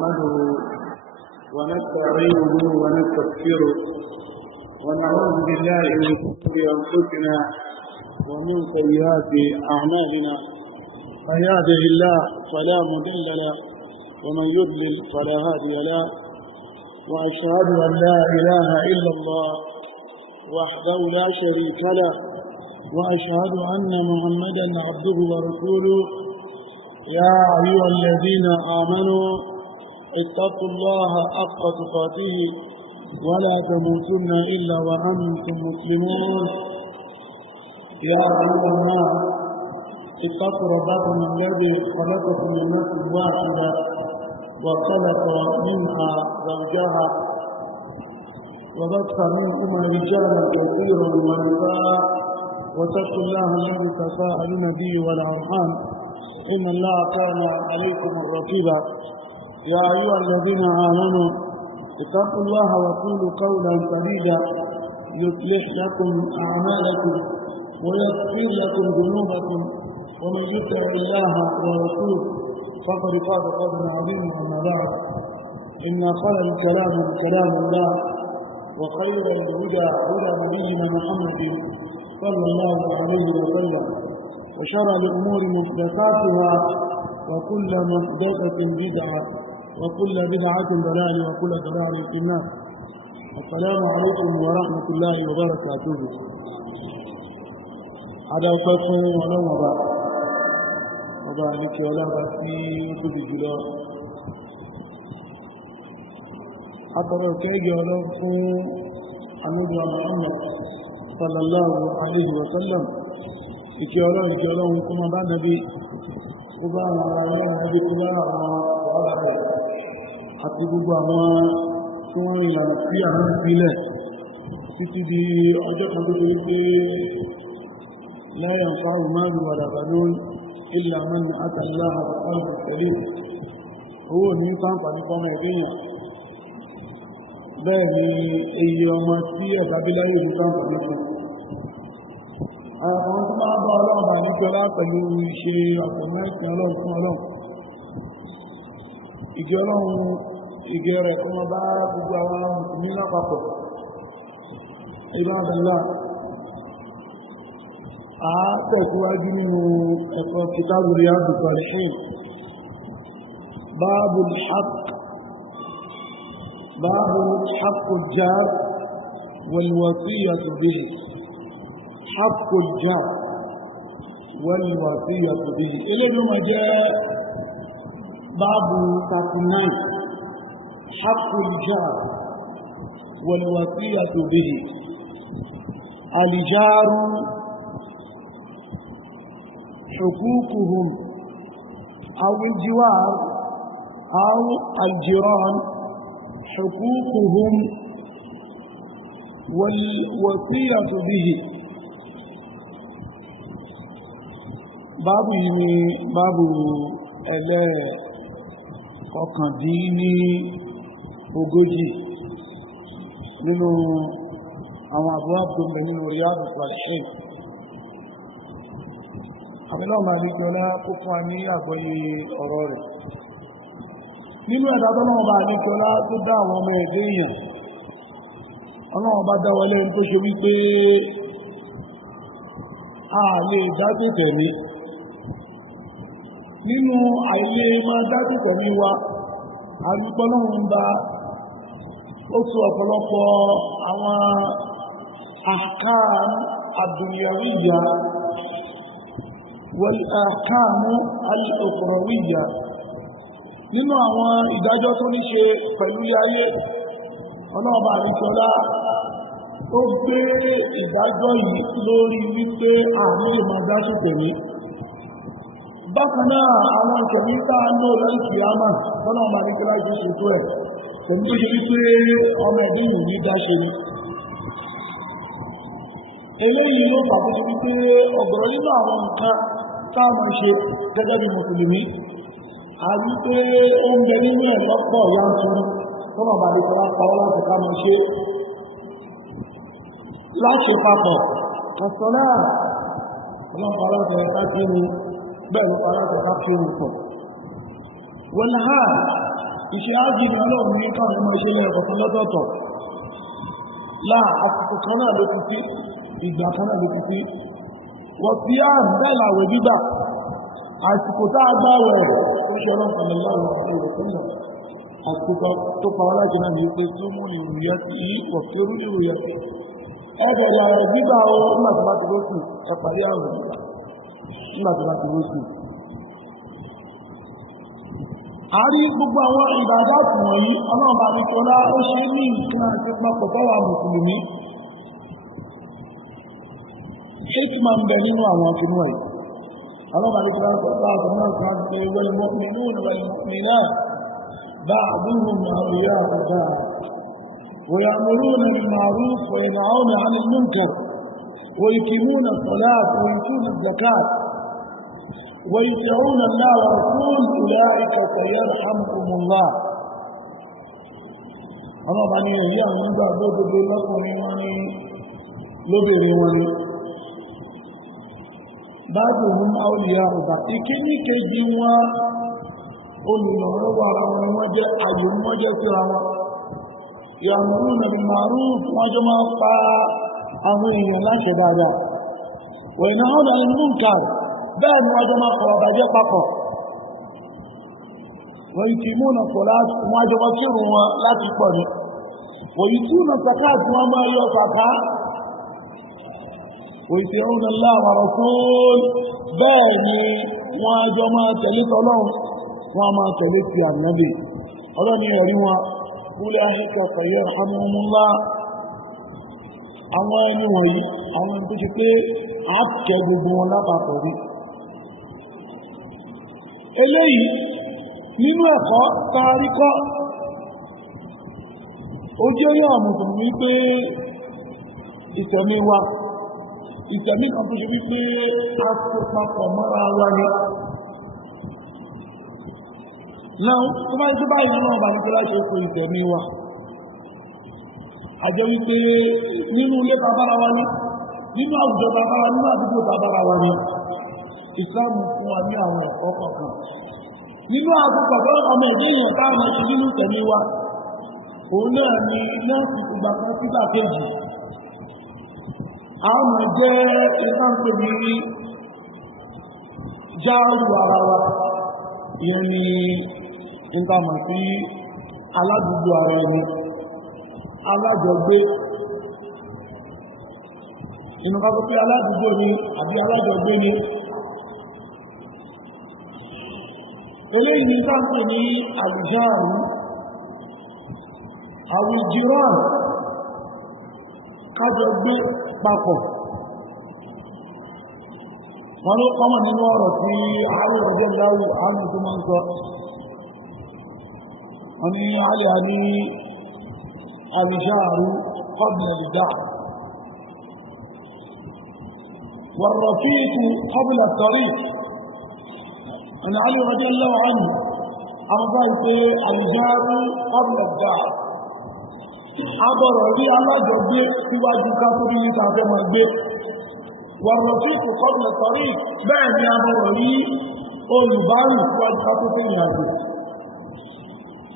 نحمده ونستعينه ونستغفره ونعوذ بالله من شرور أنفسنا ومن سيئات أعمالنا من يهده الله فلا مضل له ومن يضلل فلا هادي له وأشهد أن لا إله إلا الله وحده لا شريك له وأشهد أن محمدا عبده ورسوله يا أيها الذين آمنوا اتقوا الله حق تقاته ولا تموتن إلا وأنتم مسلمون يا أيها الناس اتقوا ربكم الذي خلقكم من نفس واحدة وخلق منها زوجها وبث منهما رجالا كثيرا ونساء واتقوا الله الذي تساءلون به والأرحام إن الله كان عليكم رقيبا يا أيها الذين آمنوا اتقوا الله وقولوا قولا سديدا يصلح لكم أعمالكم ويغفر لكم ذنوبكم ومن يطع الله ورسوله فقد فاز فوزا عظيما. أما بعد إن خير الكلام كلام الله وخير الهدى هدى نبينا محمد صلى الله عليه وسلم وشر الأمور محدثاتها وكل محدثة بدعة وكل بدعة ضلالة وكل ضلالة في النار. السلام عليكم ورحمة الله وبركاته. هذا قسم ولو وبارك ولا بسي تبجلا أترى كي ولو النبي محمد صلى الله عليه وسلم ìkẹ́ ọlọ́run kó máa bá nàbí kó bá àwọn ará ilé nàbí kó bá àwọn ọ̀rọ̀ rẹ̀ àti gbogbo àwọn tí wọ́n rìn lànà sí àwọn ìpínlẹ̀ títí di ọjọ́ kan tó torí pé lẹ́yìn fáwọn márùn wà dàgbà lórí ilẹ̀ àmọ́ni àtàlá àtàkùn ìtẹ̀lé owó ní sáǹfàní fọ́mọ ẹ̀dẹ́yàn bẹ́ẹ̀ ni èyí ọmọ tí ẹ̀dá bí láyé ní sáǹfàní fún àwọn tó máa bá ọlọ́run bà ní jọlá pẹ̀lú iṣẹ́ àtọ̀mẹ́sìn ọlọ́run fún ọlọ́run ìgẹ́ ọlọ́run ìgẹ́ rẹ̀ tó máa bá gbogbo àwọn mùsùlùmí lápapọ̀ ìbádàlá a tẹ̀síwájú nínú ẹ̀kọ́ kìtàbù Riyadus Salihin babul haqqul jar wal wasiyyatu bihi حق الجار والوصية به إليه ما جاء باب 39 حق الجار والوصية به. الجار حقوقهم أو الجوار أو الجيران حقوقهم والوصية به. báàbù yìí ni báàbù ẹlẹ́ẹ̀kọkàndínní ogójì nínú àwọn àbúrò tó ń bẹ nínú Riyadus Salihin. àbílọ́ọ̀mà àríkọlá kó fún wa ní àgbọ́yé ọ̀rọ̀ rẹ̀ nínú ẹ̀dá tọ́lọ́wọ́ba àríkọlá tó dá àwọn ọmọ ẹ̀dẹ́ èèyàn ọlọ́wọ́n bá dá wọlé tó ṣe wípé a lè dá tètè ní nínú àìlè máa dájú pẹ̀lú wa àrígbọ́lọ́run bá ó sọ ọ̀pọ̀lọpọ̀ àwọn ahkam ad-dunyawiyya wal ahkam al-ukhrawiyya nínú àwọn ìdájọ́ tó ní ṣe pẹ̀lú ayé ọlọ́ọ̀bà àríṣọ́lá ó gbé ìdájọ́ yìí lórí wípé àmì lè máa dájú pẹ̀lú bákan náà àwọn ìṣẹ̀lẹ̀ ìta ló lẹ́yìn kìíyàmà tọ́nà ọmọ àríkẹ́lá jù ṣètò ẹ̀ pẹ̀lú tó ṣe wípé ọmọ ẹ̀dín yìí ní dáṣe ni eléyìí ló pàtó wípé ọ̀gọ̀rọ̀ nínú àwọn nǹkan táwọn ṣe gẹ́gẹ́ bí mùsùlùmí a rí pé ó ń bẹ nínú ẹ̀ lọ́pọ̀ yanturu tọ́nà ọmọ àríkẹ́lá pàwọ́ láti ká máa ṣe láṣẹ papọ̀ kọ̀sọ̀lá ọlọ́pàá láti ẹ̀ká sí ni bẹ́ẹ̀ ló parí àtẹ̀ká fi ń pọ̀ wọ́n ha iṣẹ́ ájì ní ọlọ́run ní káwọn ọmọ iṣẹ́ lẹ́ẹ̀kọ̀kan lọ́tọ̀ọ̀tọ̀ àsìkò kan náà ló ti sí ìgbà kan náà ló ti sí wọ́n fi àrùn bẹ́ẹ̀ làwẹ̀ gbígbà àsìkò tá a gbá rẹ̀ ó ṣe ọlọ́run kan lọ́wọ́ ìwọ̀sílẹ̀ àsìkò tó pa wá láti náà ní pé tó mú ìròyìn sí wọ̀kẹ́rú ìròyìn ẹ̀bẹ̀ làwẹ̀ gbígbà ó nígbà tó bá ti lóṣù ẹ parí àrùn nígbà tó bá ti lóṣù. a rí gbogbo àwọn ìdàgbà wọ̀nyí ọlọ́run bá ti tọ́lá ó ṣe ní nǹkan àti papọ̀ báwa mùsùlùmí hikman ń bẹ nínú àwọn akínú ẹ̀ ọlọ́run bá ti tọ́lá sọ́kọ́ àtọ̀ náà kan ṣe والمؤمنون والمؤمنات بعضهم أولياء بعض ويأمرون بالمعروف وينهون عن المنكر ويقيمون الصلاة ويؤتون الزكاة ويطيعون الله ورسوله أولئك سيرحمهم الله. أنا بني يا من بعد ذلك لكم يعني لبري وني بعضهم أولياء بعض. إكني كجوا أولياء وراء وجه أجمع وجه سلام يأمرون بالمعروف وجمع أمرين لا شدادا وينهون عن المنكر bẹ́ẹ̀ ni wájọ́ máa kọ̀rọ̀ bàjẹ́ papọ̀ wọ́n yìí tí múnà pọ̀ láti wájọ́ wọ́n tí rùn wọn láti pọ̀ ní wọ́n yìí tí múnà sàká tí wọ́n máa yọ sàká wọ́n yìí tí rùn láwà rọ̀sùn bẹ́ẹ̀ ni wájọ́ máa tẹ̀lé tọ́lọ́run wọ́n máa tẹ̀lé ti ànábì ọlọ́ni ẹ̀rí wọn kúlẹ̀ àṣìkò pẹ̀lú àmúmúlá àwọn ẹni wọ̀nyí àwọn ẹni tó ṣe pé àákẹ́ gbogbo wọn lápapọ̀ rí eléyìí nínú ẹ̀kọ́ tàríkọ́ ó jẹ́ yọ́ mùsùlùmí pé ìtẹ̀mí wa ìtẹ̀mí kan tó ṣe wípé a tó papọ̀ mọ́ra wa ni náà tó bá tó báyìí náà bá ní pé láti ó kó ìtẹ̀mí wa àjọ wípé nínú ilé babára wa ní nínú àwùjọ babára nínú àdúgbò babára wa ní ìsìláàmù fún wa ní àwọn ẹ̀kọ́ kọ̀ọ̀kan nínú àkókò tó ọmọ ẹ̀dẹ́ èèyàn ká máa ṣe nínú tẹ̀lé wa òun náà ni nọ́ọ̀sì ìgbà kan sígbà kejì àwọn ọmọ jẹ́ ìtànkè ní jáàrù ara wa ìyẹn ni ìtàmà sí aládùúgbò ara ẹni alájọgbé inú kápẹ́ pé aládùúgbò ni àbí alájọgbé ni eléyìí ní sáàpù ní àlùjáàrù àwùjíràn kájọ gbé papọ̀ wọn ló kọ́mọ̀ nínú ọ̀rọ̀ tí àárẹ̀ ọjọ́ láwù àmì tó máa ń sọ wọn ni àlẹ́ àní àlùjáàrù qabla al-da'r والرفيق قبل الطريق أنا علي رضي الله عنه أرضيت الجار قبل الدار عبر لي على جبل سوى كافرين كافر مجبل والرفيق قبل الطريق بعد عبر لي olùbárù síwájú ká tó fẹ́ ìrìnàjò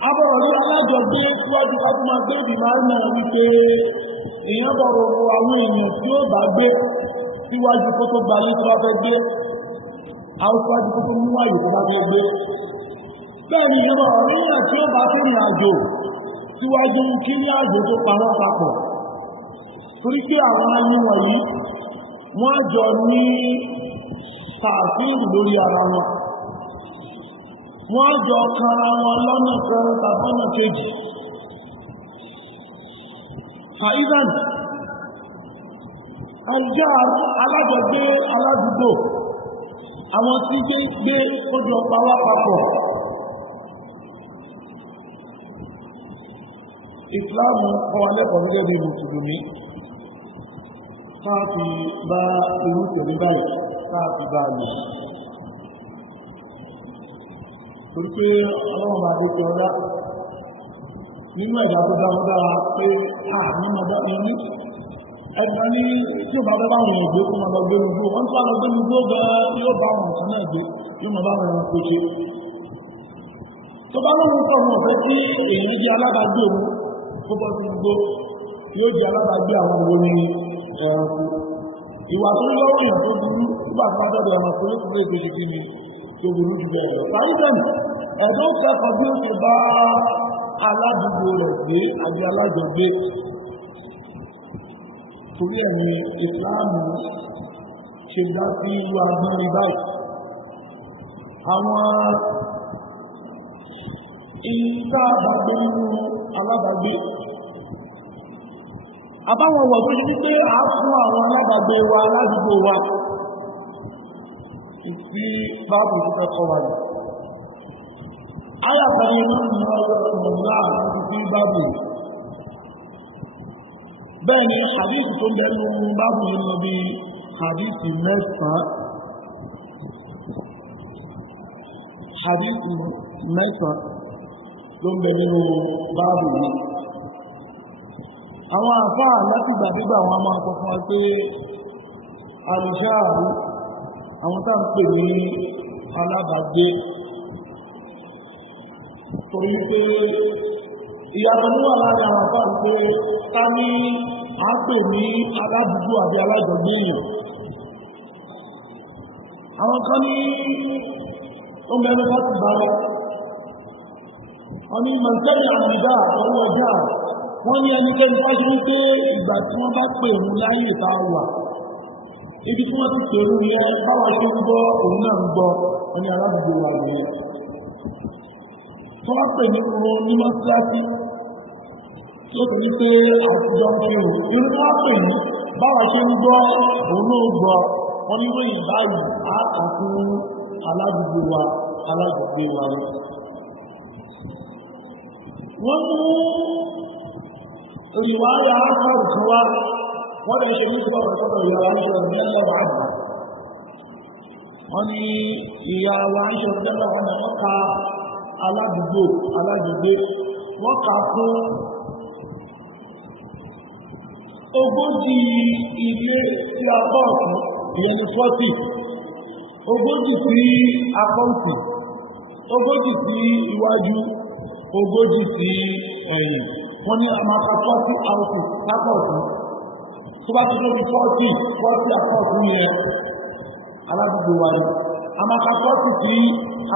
abọ̀rọ̀ ní alájọgbé síwájú ká tó máa gbé ìbí máa ń náà wípé èèyàn bọ̀rọ̀ àwọn èèyàn tí ó bá gbé síwájú kó tó gbalé tó bá fẹ́ gbé àwọn síwájú kó tó mú àyè tó bá fẹ́ gbé bẹ́ẹ̀ ni ìjọba ọ̀rọ̀ nígbà tí ó bá fẹ́ ìrìnàjò síwájú kí ní àjò tó parọ́ papọ̀ torí pé àwọn ayé wọ̀nyí wọ́n jọ ní tààfíìrù lórí ara wọn wọ́n jọ kanra wọn lọ́nà kan tàbọ́nà kejì àìsàn àìjá alájọgbé aládùúgbò àwọn tí gbé ojú ọpa wá papọ̀ ìsìláàmù ọwà lẹ́kọ̀ọ́ gẹ́gẹ́ bí mùsùlùmí káàkì bá irú tẹ̀lé báyìí káàkì bá lò torí pé ọlọ́run bá dé ọlá nínú ẹ̀dá tó dáadáa pé nínú ọba ní ẹgbẹ́ ní tí ó bá fẹ́ báwọn èèyàn gbé kó máa lọ gbé gbogbo wọ́n tó lọ gbé gbogbo gan yóò bá wọn kan náà gbé yóò máa bá wọn ẹran kó ṣe tó bá lóun kọ́ ọmọ ọ̀fẹ́ tí èyí jẹ́ alábàágbé òun kó bọ́ sí gbó yóò jẹ́ alábàágbé àwọn owó ní ẹranko ìwà tó lọ́wọ́ èèyàn tó burú nígbà tó bá dọ́dọ̀ ọmọ tó lókùnrin ètò ìṣèkí ni tó burú jù bẹ́ẹ̀ lọ. sáyẹ́ǹsì ẹ̀dọ́ kẹ́kọ̀ọ́ bí ó ti bá aládùúgbò rẹ̀ gbé àbí alájọgbé torí ẹ̀mí ìsìláàmù ṣe dá sí irú agbọ́nrin báyìí. àwọn ìta àbàgbé nínú alábàgbé àbáwọn wọ̀ tó ṣe wípé a fún àwọn alábàgbé wa aládùúgbò wa ìsí báàbù tó fẹ́ kọ́ wa lọ. ayàtàrí inú ìmọ̀lá ìsí báàbù bẹ́ẹ̀ ni hadith tó ń bẹ̀rù báàbù nínú bí hadith mẹ́sàn-án ló ń bẹ nínú báàbù yìí. àwọn àfáà láti gbàgbégbà wọn máa kọ fún wa pé alìṣáàrú àwọn tá ń pè ní alábàgbé torí pé ìyàtọ̀ ní wà láàrin àwọn àfáà pé ká ní à ń pè ní aládùúgbò àbí alájọgbé èèyàn. àwọn kan ní ó mẹ́rin bá ti bá lọ wọ́n ní mọ̀tẹ́lẹ̀ àmìdá ọwọ́ ọjà wọ́n ní ẹnikẹ́ni bá ṣe wípé ìgbà tí wọ́n bá pè òun láyé ìta wà ibi tí wọ́n ti pèrú yẹn báwa ṣe ń gbọ́ òun náà ń gbọ́ wọ́n ní aládùúgbò wà lóyè tí wọ́n pè ní oorun ní mọ́síláṣí tó ti ní pé àtijọ́ ń fi hàn irú tí wọ́n pè ní báwa ṣe ń gbọ́ òun náà gbọ́ wọ́n ní wọ́n ìbáyìí á kà fún aládùúgbò wa alájọgbé wa lọ. wọ́n mú ìwáyà ápàrù kan wá wọ́n lè ṣe nípa ọ̀rẹ́kọ́dọ̀ ìyàwó aṣọ ìrẹ́lọ́wọ́ àgbà wọ́n ní ìyàwó aṣọ ìrẹ́lọ́wọ́ àgbà wọ́n ka alágbègbè wọ́n kà fún 40 ilé tí a bọ́ ọ̀tún ìyẹn ní 40 40 sí akọ́ǹtì 40 sí iwájú 40 sí ẹ̀yìn wọ́n ní àmàkà 40 áùtù lápọ̀ọ̀tún tó bá tó lórí 40 àpọ̀ọ̀tún yẹn aládùúgbò wa ni àmàkà 40 sí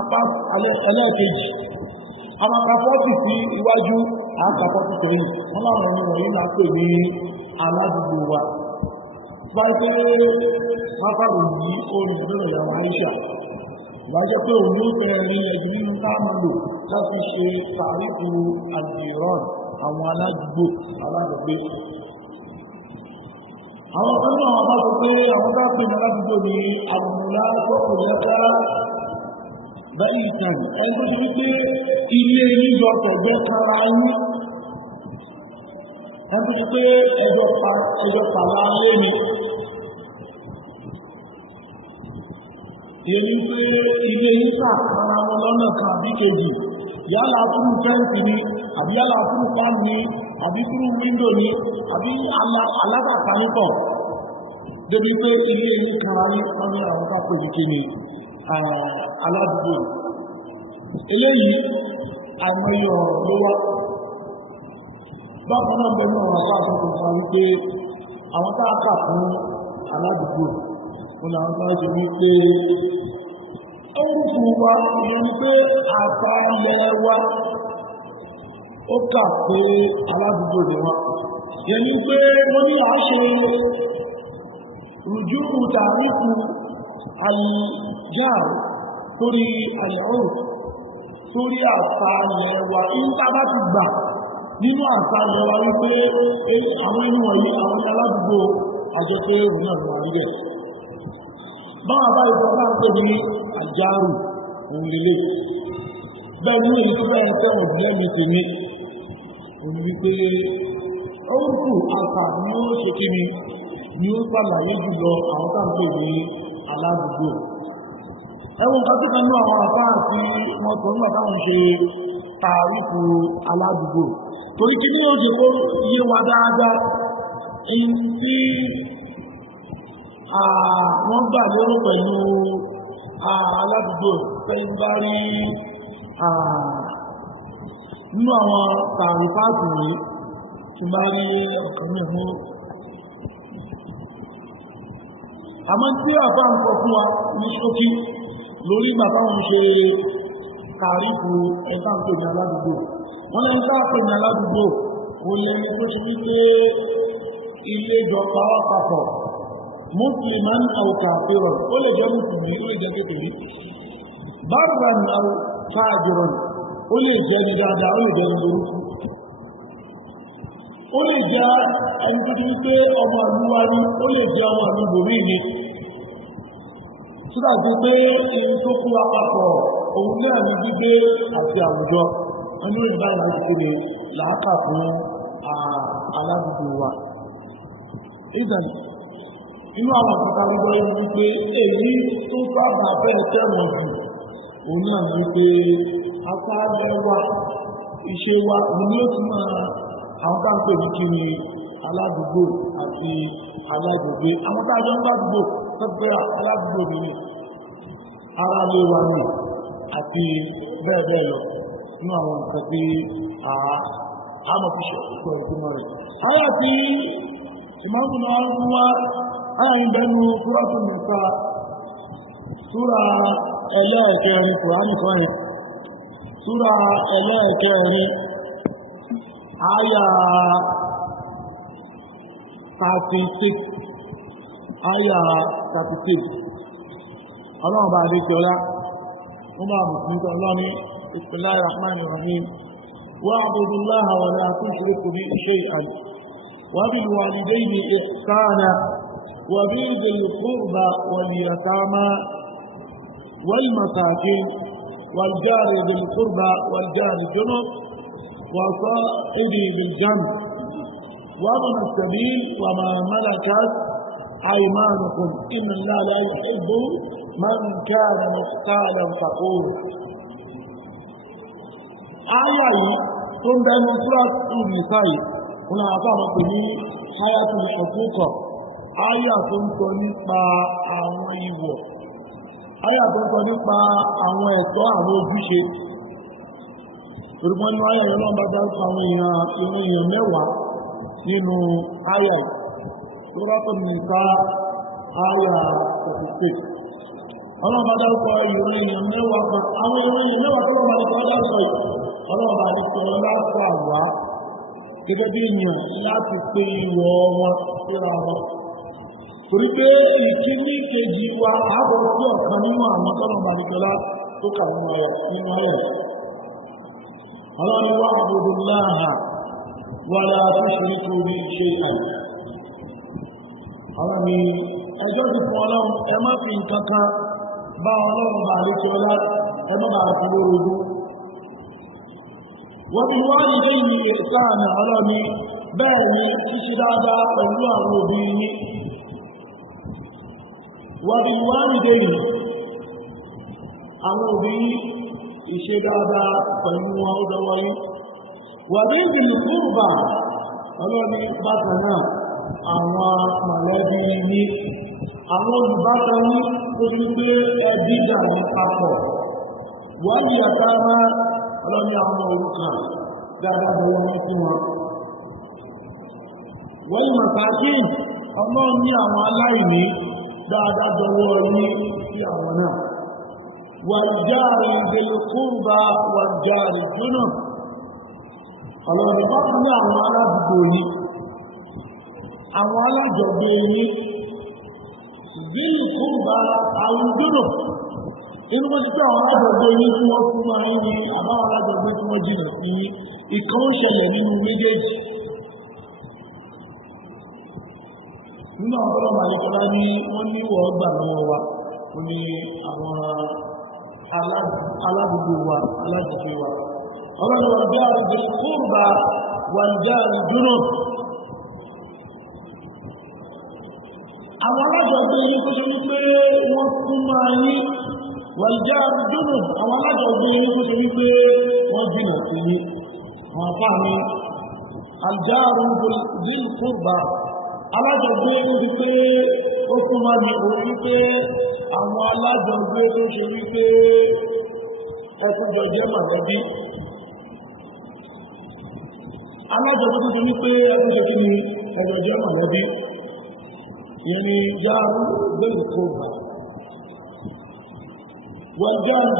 apá ẹlẹ́ẹ̀kejì àmàkà 40 sí iwájú àkà 40 sẹ́yìn wọ́n láwọn ọmọ wọ̀nyí là pè ní aládùúgbò wa. Báyìí mákàrò yìí ó ní ìbẹ̀rẹ̀ ìyàwó Aisha ìbájẹ́ pé òun yóò fẹ́ rí ẹ̀dùn nínú táàmù lò láti ṣe tàrífù àdìrán àwọn aládùúgbò alágbègbè. àwọn kan náà wọ́n bá sọ pé àwọn bá pè ní aládùúgbò ní àbùmùlá lọ́pọ̀ lẹ́ka bẹ́ẹ̀ ìtàn ẹni tó ṣe wípé ilé níjọ tọ̀gbẹ́ kára yín ẹni tó ṣe pé ẹjọ́ pàlà lé ni. èyí pé ilé yíká ara wọn lọ́nà kan àbí kejì yálà fúrú fẹ́ǹsì ni àbí yálà fúrú fáànù ni àbí fúrú wíńdò ni àbí alábàtà nítọ̀ débi pé ilé yíká ara ní wọ́n ní àwọn kápẹ́ ìdíje ni aládùúgbò eléyìí àìmọye ọ̀rọ̀ ló wá bákan náà bẹ́ẹ̀ náà wọ́n bá àtọ́kùn fún wa wípé àwọn tá a kà fún aládùúgbò wọn làwọn bá ṣe wípé orúkú wa ìyẹn pé àfààlẹ̀ wa ó kà pé aládùúgbò ni wọn yẹn ni pé wọ́n ní àṣẹ rùjúrù tàríkù àyíjà torí àyàwó torí àfààlẹ̀ wa ìta bá ti gbà nínú àfààlẹ̀ wa wípé àwọn inú wọ̀nyí àwọn aládùúgbò àjọ pé òun náà wà rí bẹ́ẹ̀. báwọn bá ìfọ́ bá ń pè ní àjárù òun lélẹ̀ bẹ́ẹ̀ ní èyí tó bẹ́ẹ̀ tẹ́wọ̀n bí ẹ̀mí tèmi òun wípé orúkú àṣà ni ó ṣe kí ni ó ṣàlàyé jùlọ àwọn tá à ń pè ní aládùúgbò. ẹ̀wọ̀n kan tó kan ní àwọn àfá àti wọn sọ nígbà táwọn ṣe tààrífù aládùúgbò torí kí ní ó ṣe kó yé wa dáadáa èyí tí wọ́n gbà lérò pẹ̀lú aládùúgbò pẹ̀lú bá rí nínú àwọn tàrífáàtì rèé tí bá rí ọ̀kan mẹ́fún àmọ́ tí àbá ń kọ fún wa ní ṣókí lórí bàbá wọn ṣe tàrífù ẹ̀ta ń pè ní aládùúgbò wọ́n lẹ́yìn tá pè ní aládùúgbò ó lẹ́ni tó ṣe wípé ilé jọ pàwọ́ papọ̀ musliman aw kafiran ó lè jẹ́ mùsùlùmí ó lè jẹ́ kékeré barran aw fajiran ó lè jẹ́ ní dáadáa ó lè jẹ́ ní burúkú ó lè jẹ́ ẹni tó ti pé ọmọ àlúwa ní ó lè jẹ́ ọmọ àlúgbòmí ni sígbà tó pé ẹni tó kú apapọ̀ òun náà ní gbígbé àti àwùjọ ẹni rẹ̀ dáhùn láti kéde làákà fún aládùúgbò wa ìdàní inú àwọn àkọ́kọ́ àrígbọ́ yìí wípé èyí tó sábà fẹ́ tẹ́wọ̀n jù òun náà ní pé afárẹ́ wa iṣẹ́ wa òun ni ó ti máa àwọn káńpẹ̀ ní kí ni aládùúgbò àti alágbègbè àwọn tájọ́ ń ládùúgbò tẹ́gbẹ́ aládùúgbò nínú ara lé wa ní àti bẹ́ẹ̀ bẹ́ẹ̀ lọ nínú àwọn nǹkan tí àmọ̀ fi ṣọ̀pọ̀ ìgbìmọ̀ rẹ̀. Ayà tí ìmáàmù náà ń wá ayà ń bẹnu Súratun Nisa súra ẹlẹ́ẹ̀kẹrin Kùránì kan yìí súra ẹlẹ́ẹ̀kẹrin ayà 36 ayà 36 ọlọ́run bá dé kíọ́lá wọ́n bá mùsùlùmí tó ọlọ́run bismillahir rahmanir rahim wa'budu Allaha wa la tushriku bihi shay'an wa bil walidayni ihsana wa dhil qurba wal yatama wal masakin wal jari dhil qurba wal jari junub وصائبي بالجنب وابن السبيل وما ملكت أيمانكم إن الله لا يحب من كان مختالا فخورا آية تندى من سورة النساء هنا أفهم به حياة الحقوق آية تندى nípa àwọn ìwọ̀ آية تندى nípa àwọn ẹ̀tọ́ àwọn ojúṣe Orúkọ ní ayà ìrọ̀lọ́n bá bá àwọn èèyàn mẹ́wàá nínú ayà Súratun Nisa ayà 36. Ọlọ́run bá dárúkọ èèyàn mẹ́wàá kan, àwọn èèyàn mẹ́wàá tó wọ́n bá dárúkọ dárúkọ yìí, ọlọ́run bá dárúkọ láti àwá gẹ́gẹ́ bí ènìyàn láti pé ìwọ̀ wọn síra wọn. Torí pé ìkíní kejì wa àbọ̀ sí ọ̀kan nínú àwọn tọ́lọ̀ bá dárúkọ tó kà nínú ayà Allah ni wa'budu Allaha wa la tushriku bihi shay'an. Allah ni ẹjọ́ ti fún ọlọ́run ẹ má fi nǹkan kan bá ọlọ́run bá rí kí ọlá ẹ má bàa fi lórojú. Wa bil walidayni ihsana Allah ni bẹ́ẹ̀ ni ṣíṣe dáadáa pẹ̀lú àwọn òbí yín. Wa bil walidayni àwọn òbí yín ìṣe dáadáa pẹ̀lú wọn ó dọwọ́ yín. Wà ní ìlú kúrùbà ọlọ́ni bákan náà àwọn mọ̀lẹ́bí ní àwọn olùbákan ní orí pé ẹbí dà ní papọ̀. Wọ́n yí àtàrà ọlọ́ni àwọn òrukàn dáadáa bẹ̀rẹ̀ wọn fún wọn. Wọ́n yí màtàkín ọlọ́run ní àwọn aláìní dáadáa bẹ̀rẹ̀ ní sí àwọn náà. والجار ذي القربى والجار الجنب ọlọ́run bá fún ní àwọn aládùúgbò yìí àwọn alájọgbé yìí ذي القربى àwọn jùnà inú wọ́n ti pé àwọn alájọgbé yìí tí wọ́n fún máa ń ní àbáwọn alájọgbé tí wọ́n jìnà sí ìkan ń ṣẹlẹ̀ nínú méjèèjì nínú àwọn ọlọ́mọ àyíkọlá ní wọ́n ní wọ́n gbà lọ́wọ́ wa wọ́n ní àwọn aládùúgbò wa aládùúgbò wa ọlọ́run ọjọ́ àrùjẹ kúrùbà wà jẹ́ àrùjúnà àwọn alájọgbé yìí tó ṣe wípé wọ́n fún máa ní wà jẹ́ àrùjúnà àwọn alájọgbé yìí tó ṣe wípé wọ́n jìnà sí ní àwọn afá ní àjáàrù ذي القربى alájọgbé yìí pé ó fún máa ní òun wípé àwọn alájọgbé tó ṣe wípé ẹkùnjọ jẹ́ mọ̀lẹ́bí alájọgbé tó ti ní pé ẹgbẹ́ kí ni ẹgbẹ́ jẹ́ mọ̀lẹ́bí ìyẹn ni jáàrú bẹ́ẹ̀ kó bá wọ́n jáàrú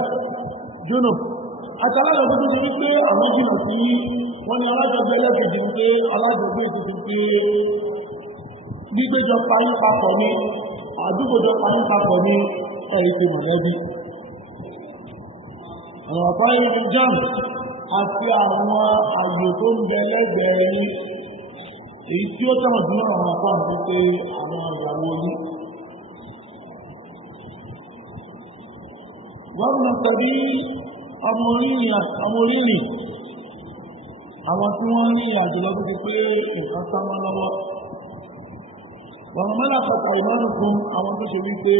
jónà àti alájọgbé tó ti ní pé àwọn jìnà sí wọ́n ní alájọgbé ẹlẹ́kejì ní pé alájọgbé tó ti pé gbígbéjọ parí papọ̀ ní àdúgbòjọ parí papọ̀ ní ẹ̀rí ti mọ̀lẹ́bí àwọn àpá ìrìn jáàmù àti àwọn àyè tó ń bẹ lẹ́gbẹ̀ẹ́ yìí èyí tí ó tẹ̀wọ̀n dúró àwọn àpá àti pé àwọn ìyàwó yìí wọ́n mọ̀ tàbí ọmọ orírìn àwọn tí wọ́n ní àjò lọ́dún ti pé nǹkan sámọ́ lọ́wọ́ wọ́n mọ́lá pàtàkì ìmọ̀ràn fún àwọn tó ṣe wípé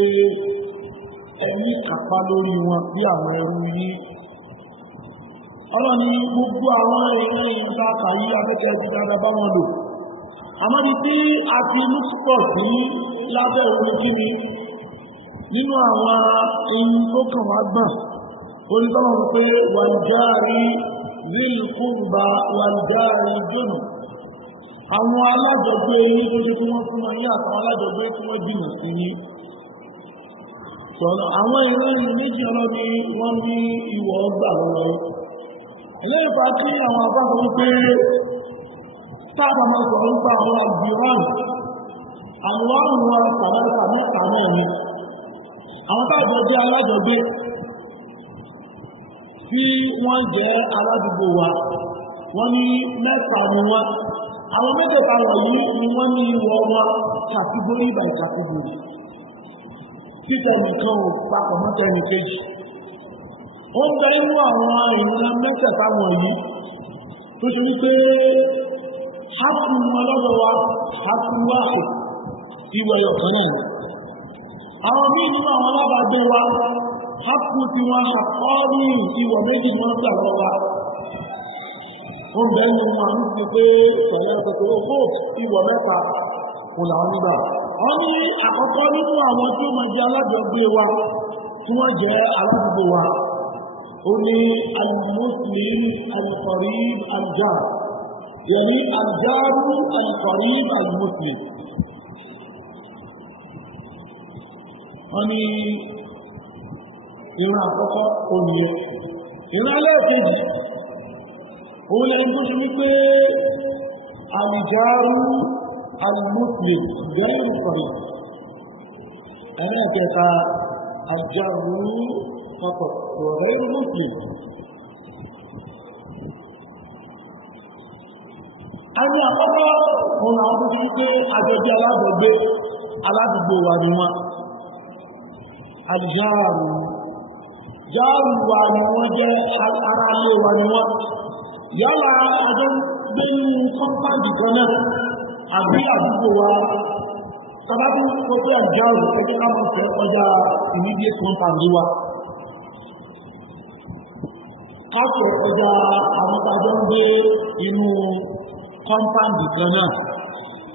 ẹ̀mí kàpá lórí wọn bí àwọn ẹrú yìí ọlọ́ni gbogbo àwọn èèyàn tá a kà yí afẹ́kẹ́ ti dáadáa bá wọn lò àmọ́ ní tí a fi mú pọ̀ sí lábẹ́ òun kí ni nínú àwọn ohun tó kàn wá gbọ̀n onítọ́lọ́ pé wàlùjáàrí ríl kúrùbá wàlùjáàrí jónù àwọn alájọgbé yìí tó ṣe tí wọ́n fún wọn ní àtàwọn alájọgbé tí wọ́n jìnà sí ní sọ̀rọ̀ àwọn ìran méjì ọlọ́ni wọ́n ní ìwọ̀ ọgbà lọ́wọ́ ẹlẹ́yìnfà tí àwọn àbáwọn wípé táàbà máa sọ̀rọ̀ nípa àwọn àgbìrán àwọn àwọn àtàmẹ́ta mẹ́ta náà ni àwọn táàbà jẹ́ alájọgbé tí wọ́n jẹ́ aládùúgbò wa wọ́n ní mẹ́ta ni wọ́n àwọn mẹ́tẹ̀ẹ̀ta wọ̀nyí ni wọ́n ní ìwọ̀ wọn kàtígórì by kàtígórì títẹ̀ nìkan ò papọ̀ mọ́tẹ̀ ní kejì ó ń bẹ inú àwọn ìran mẹ́tẹ̀ẹ̀ta wọ̀nyí tó ṣe wípé hápù wọn lọ́dọ̀ wa hápù wáhù ìwọ̀ ẹ̀yọ̀ kan náà àwọn míì nínú àwọn alábàágbé wa hápù tí wọ́n àkọ́rí ìwọ̀ méjì wọ́n gbà lọ́wọ́ wa ó ń bẹ inú wọn ń fi pé sọ̀rọ̀ ẹ̀kọ́ tó ìwọ̀ mẹ́ta kò làwọn nígbà wọ́n ní àkọ́kọ́ nínú àwọn tí ó máa jẹ́ alájọgbé wa tí wọ́n jẹ́ aládùúgbò wa ó ní al-muslim al-qarib al-jar yẹni al-jaru al-qarib al-muslim wọ́n ní ìran àkọ́kọ́ òníyẹ ìran alẹ́ẹ̀kejì òun lẹ́yìn tó ṣe wípé al-jaru al-muslim gẹ́rù qarib ẹlẹ́ẹ̀kẹta al-jaru faqat وغير مسلم àwọn àkọ́kọ́ òun àwọn tó fi pé àjọjẹ́ alájọgbé aládùúgbò wa ni wọ́n àjáàrù jáàrù wa ni wọ́n jẹ́ ara ilé wa ni wọ́n yálà ọjọ́ gbé ní kọ́mpáàdì kan náà àbí àdúgbò wa sábàbí tó pé àjáàrù ẹgbẹ́ ká mọ̀ fẹ́ kọjá immediate compound wa káàkiri ọjà àwọn tàjọ ń gbé inú kọ́mpáǹdì kan náà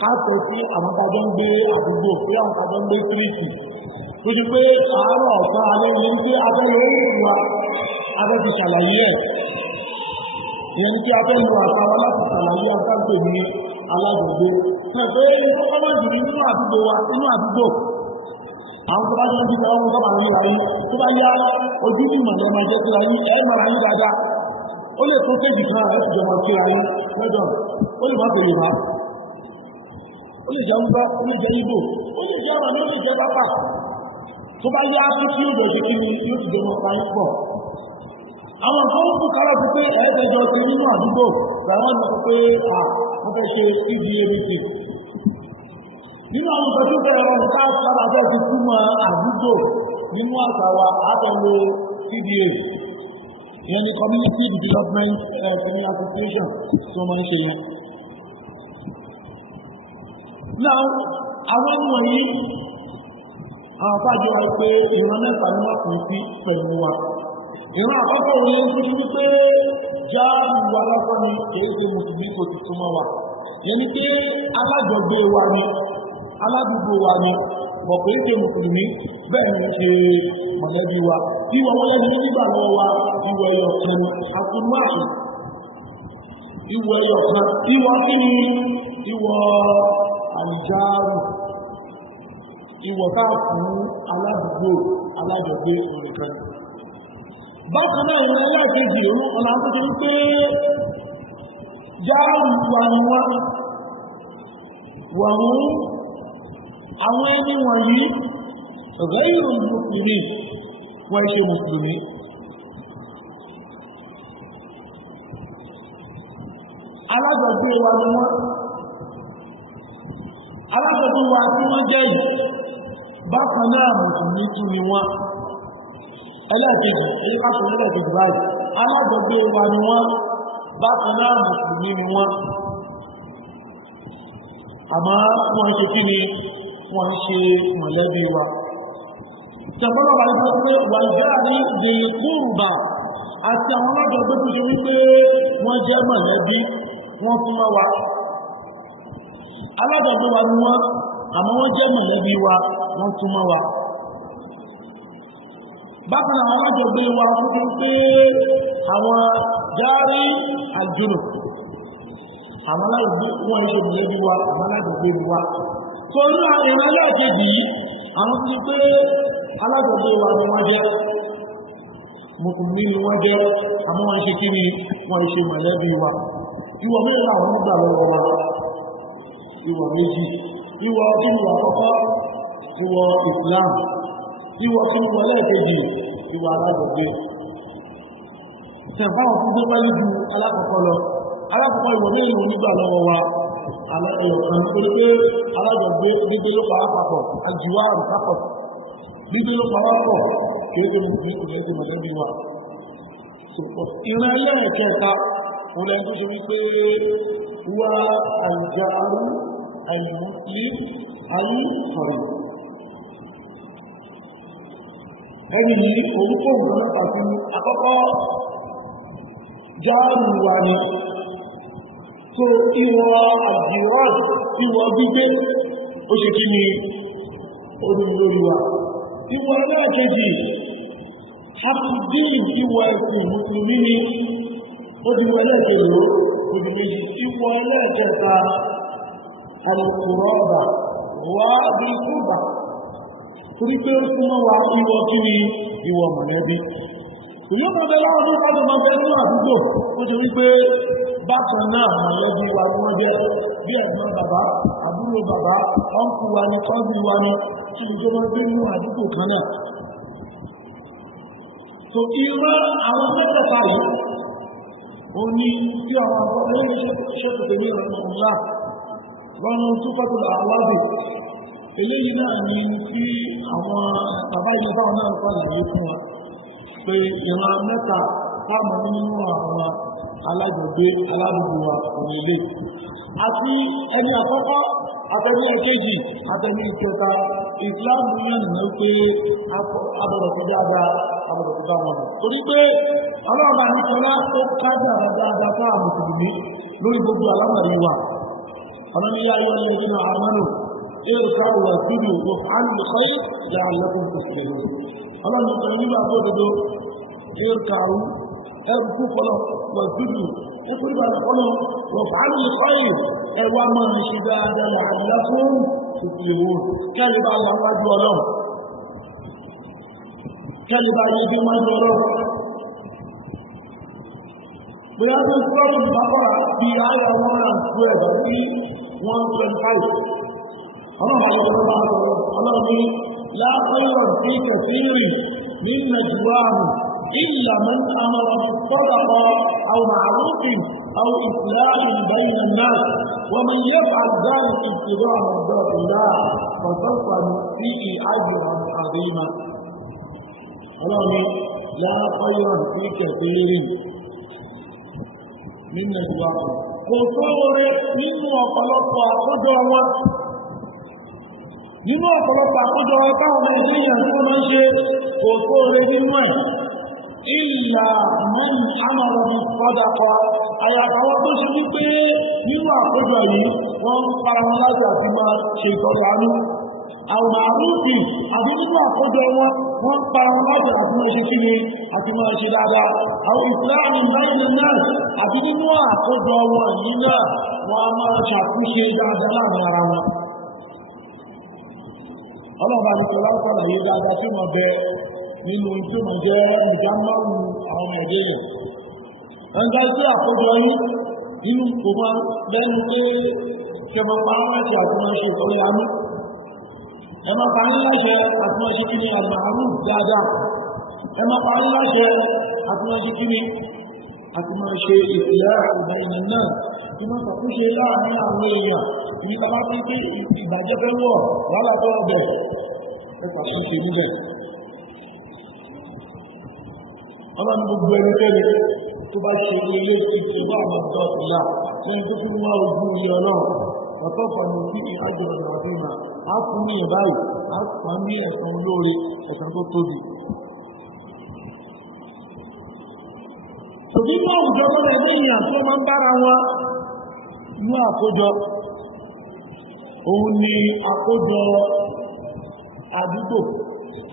káàkiri sí àwọn tàjọ ń gbé àdúgbò pé àwọn tàjọ ń gbé kírísì tó ti pé àárọ̀ ọ̀sán alẹ́ ní pé abẹ́lẹ̀ orílẹ̀ wa abẹ́ ti ṣàlàyé ẹ̀ ìyẹn tí abẹ́lẹ̀ àtàwọn láti ṣàlàyé àtàgbè ní alágbègbè pẹ̀pẹ́ ìfọ́kọ́mọ̀jù nínú àdúgbò wa nínú àdúgbò àwọn tó bá jẹ́ ń bí ọmọ tó máa ń yíra yín tó bá yá ojú ní ìmọ̀lẹ́ máa jẹ́ síra yín ẹ̀ mara yín dáadáa ó lè tó kéjì kan ẹ̀ fìjọ máa síra yín lọ́dọ̀ ó lè má tó yorùbá ó lè jẹ́ ńgbọ́ ó lè jẹ́ Ìgbò ó lè jẹ́ ọ̀rọ̀ ó lè jẹ́ bábà tó bá yá tó kí ìbẹ̀ ṣe kí ni yóò ti jẹ́ ọmọ pa yín pọ̀ àwọn nǹkan ó kù kára fún pé ẹ̀ẹ́dẹ́jọ ti nínú àdúgbò làwọn sọ pé wọ́n fẹ́ ṣe cdabc nínú àwọn ìgbà tó bẹ̀rẹ̀ wọn ká sára bẹ́ẹ̀ ti túmọ̀ àdúgbò nínú àtàwà àtẹ̀lé cda ìyẹn ni community development association tó máa ń ṣe yẹn. náà àwọn wọ̀nyí àwọn àpájọ wa pé ìran mẹ́ta ni wọ́n kùn sí pẹ̀lú wa ìran àkọ́kọ́ òun ń fi wípé jáàmù wa lọ́kọ́ ni kìí ṣe mùsùlùmí kò ti súnmọ́ wa ìyẹn ni pé alájọgbé wa ni aládùúgbò wa ni bọ̀ kìí ṣe mùsùlùmí bẹ́ẹ̀ ni ṣe mọ̀lẹ́bí wa ìwọ̀ wọlé ní nígbà lọ́wọ́ wa ìwọ̀ ẹ̀yọ̀ kan àtúnmáàṣì ìwọ̀ ẹyọ kan ìwọ̀ kí ni ìwọ̀ àlìjáàrù ìwọ̀ ká fún aládùúgbò alájọgbé nìkan. Bákan náà wọn ẹlẹ́ẹ̀kejì òun ọ̀nà àkókò wípé jáàrù wà ní wọ́n wọ̀n àwọn ẹni wọ̀nyí ghayru mùsùlùmí wọ́n ṣe mùsùlùmí. Alájọgbé wa ni wọ́n alájọgbé wa tí wọ́n jẹ́ yìí bákan náà mùsùlùmí tún ni wọ́n. Ẹlẹ́ẹ̀kejì èyí ká sọ ẹlẹ́ẹ̀kejì báyìí alájọgbé wa ni wọ́n bákan náà mùsùlùmí ni wọ́n. Àmọ́ wọ́n ṣe kí ni wọ́n ṣe mọ̀lẹ́bí wa. Tẹ̀gbọ́n wà ní pé wà jáàrí dèkúrùbà àti àwọn alájọgbé tó ṣe wípé wọ́n jẹ́ mọ̀lẹ́bí wọ́n fún wa. Alájọgbé wa ni wọ́n àmọ́ wọ́n jẹ́ mọ̀lẹ́bí wa wọ́n tún mọ́ wa. Bákan àwọn alájọgbé wa fún pé àwọn jáàrí àjùrò àwọn alájọgbé wọ́n ṣe mọ̀lẹ́bí wa àwọn alájọgbé wa. Torí ìran alájọgbé yìí àwọn ti pé alájọgbé wa ni wọ́n jẹ́ mùsùlùmí ni wọ́n jẹ́ àmọ́ wọ́n ṣe kí ni wọ́n ṣe mọ̀lẹ́bí wa. Ìwọ̀ mẹ́rin àwọn nígbà lọ́wọ́ wa ìwọ̀ méjì ìwọ̀ kí ni wọ́n kọ́kọ́ ìwọ̀ Islam ìwọ̀ kí ni wọ́n lẹ́ẹ̀kejì ìwọ̀ alájọgbé. Ṣẹ̀fáwọn fún gbẹ́pẹ́lú ju alákọ̀ọ́kọ́ lọ. Alákọ̀ọ́kọ́ ìwọ̀ mẹ́rin òun nígbà lọ́wọ́ wa alájọgbé nítorí pé alájọgbé gbígbé ló pa àpapọ̀ àjíwá àrùkápọ̀ gbígbé ló pa wápọ̀ kéèké mọ̀lẹ́bí wa. Ìran ẹlẹ́ẹ̀kẹta òun lẹ́yìn tó ṣe wípé wá àìjáàrú àìmùsí ayé sọ̀rọ̀. Ẹni yìí òun kò nǹkan náà pàtó àkọ́kọ́ jáàrú wa ni. So ìwọ̀ àjíwá ìwọ̀ gbígbé ó ṣe kí ni olùlórí wa. Ìwọ̀ ẹlẹ́ẹ̀kejì hapidin ìwọ̀ ẹ̀sìn mùsùlùmí ni ó di wọ ẹlẹ́ẹ̀kejì ó di méjì. Ìwọ̀ ẹlẹ́ẹ̀kẹta alùkùrọ̀ọ̀bà wà bí kúbà torí pé ó súnmọ́ wa ìwọ̀ kí ni ìwọ̀ mọ̀lẹ́bí. Ìlú ọ̀bẹ̀ láwọn tó bá máa bẹ nínú àdúgbò ó ṣe wípé bákan náà mọ̀lẹ́bí wa ni wọ́n jẹ́ bí ẹ̀gbọ́n bàbá àbúrò bàbá ọ̀nkù wa ni kọ́bí wa ni tí ìjọ máa gbé nínú àdúgbò kan náà. So ìran àwọn mẹ́tẹ̀ẹ̀ta yìí ó ní tí àwọn akọ́kọ́ ṣẹ́kùtẹ̀ ní ìrọ̀lẹ́ ńlá lọ́nà tó fọ́tò àwọ́dù eléyìí náà ni tí àwọn bàbá yìí báwọn náà kọ́ àlàyé fún wa pé ìran mẹ́ta táwọn nínú àwọn alájọgbé aládùúgbò wa ònílé àti ẹni àkọ́kọ́ àtẹni ẹ̀kejì àtẹni ìkẹta ìsìláàmù náà nìyẹn pé abọ̀dọ̀ tó dáadáa abọ̀dọ̀ tó bá wọn. Torí pé ọlọ́ọ̀bà nìkọlá ó kájà dáadáa sáà mùsùlùmí lórí gbogbo alámọ̀rí wa. ọ̀nà ní yáyọ ní ojú náà àmánù èrò káwọ̀ síbi òkú àlùkọ́ ìjà àlẹ́kùn kùsùlùmí. ọlọ́ọ̀nì kan nígbà tó dodo èrò káwọ̀ ẹrù kú kọlọ̀ wọ̀ síbi ẹkùn ìgbà kọlọ̀ wọ̀ fàálù ìkọ́yì ẹwà máa ń ṣe dáadáa àlẹ́kùn kùsùlùmí. kẹ́lì bá wà wájú ọlọ́run kẹ́lì bá yẹ bí wájú ọlọ́run. bóyá tó sọ́ọ̀tù bàbá bí ayọ̀ wọn à ń tú ẹ̀bà sí 125. ọlọ́run àyẹ̀wò ló bá sọ̀rọ̀ ọlọ́run ní láàpẹ̀rọ̀ sí kẹfìrì nínú ìjùwàmù إلا من أمر بالصدقة أو معروف أو إصلاح بين الناس ومن يفعل ذلك ابتغاء مرضات الله فسوف نؤتيه أجرا عظيما. ọlọ́run لا خير في كثير nínú ìwà kò sóore nínú ọ̀pọ̀lọpọ̀ àkójọ wọn nínú ọ̀pọ̀lọpọ̀ àkójọ wọn táwọn ọmọ ìdíyàn tó máa ń ṣe kò sóore nínú ẹ̀ ìlà mẹ́rin àmọ̀ràn sọ́dàkọ àyàkàwọ́ tó ṣe wípé nínú àkójọ yìí wọ́n ń para wọn láti àti máa ṣe ìtọ́jú àánú àwọn àrùn àbí nínú àkójọ wọn wọ́n pa wọn láti àti máa ṣe kí ni àti máa ṣe dáadáa àwọn ìsìláàmù báyìí náà àti nínú àkójọ wọn yìí náà wọ́n á máa ṣàtúnṣe dáadáa láàrin ara wọn. ọlọ́ọ̀bá ní kò láǹkà làyé dáadáa tí wọ́n bẹ nínú tí wọ́n jẹ́ ìdámọ́rù àwọn ẹ̀dẹ́ yẹn. ẹ̀ńgá sí àkójọ yìí nínú kò máa lẹ́nu pé kẹmọ parí láti àti máa ṣe ìtọ́lẹ̀ àmì ẹmọ parí láṣẹ àti máa ṣe kí ni àgbàrú dáadáa ẹmọ parí láṣẹ àti máa ṣe kí ni àti máa ṣe ìpìlẹ̀ ìbẹ̀rẹ̀ náà tí wọ́n ṣàkóṣe láàrin àwọn èèyàn ní bàbá tí pé ìbàjẹ́ fẹ́ wọ̀ lálàbọ̀ ọbẹ̀ ẹ̀pà ṣíṣe níbẹ̀. ọlọ́run gbogbo ẹnikẹ́ni tó bá ṣe ilé ìtì wà àwọn ọ̀dọ́ ìlà ní tó fún wá ojú ilé ọlọ́run ọ̀tọ́ pàmò sí ìhájọ ọ̀dọ̀ àdúrà á fún ní ìbáyìí á pa ní ẹ̀san olóore ẹ̀san tó tóbi. òbí ní àwùjọ tó lẹ̀ lẹ́yìn àti ọmọ ń bára wọn ní àkójọ òun ni àkójọ àdúgbò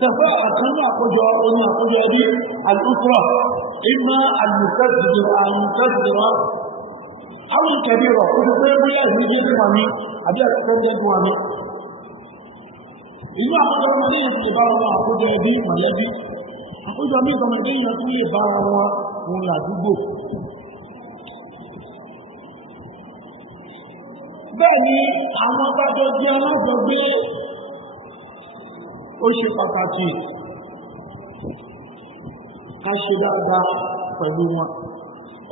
tẹ̀fọ́ àkánú àkójọ oní àkójọ bí àlùkùrọ̀ ìmọ̀ àlùkẹ́sìdìrọ̀ àwọn ìkẹ̀bìrọ̀ ó ti pé bóyá ìdíje tí wà ní àbí àtẹ́jẹ́ tí wà ní. ìlú àkójọ ọmọ ní ìsìn ìbára wọn àkójọ ẹbí mọ̀lẹ́bí àkójọ ní ìsọmọdé ìyàn tí ìbára wọn òun làdúgbò. bẹ́ẹ̀ ni àwọn tájọ jẹ́ alájọgbé ó ṣe pàtàkì ká ṣe dáadáa pẹ̀lú wọn.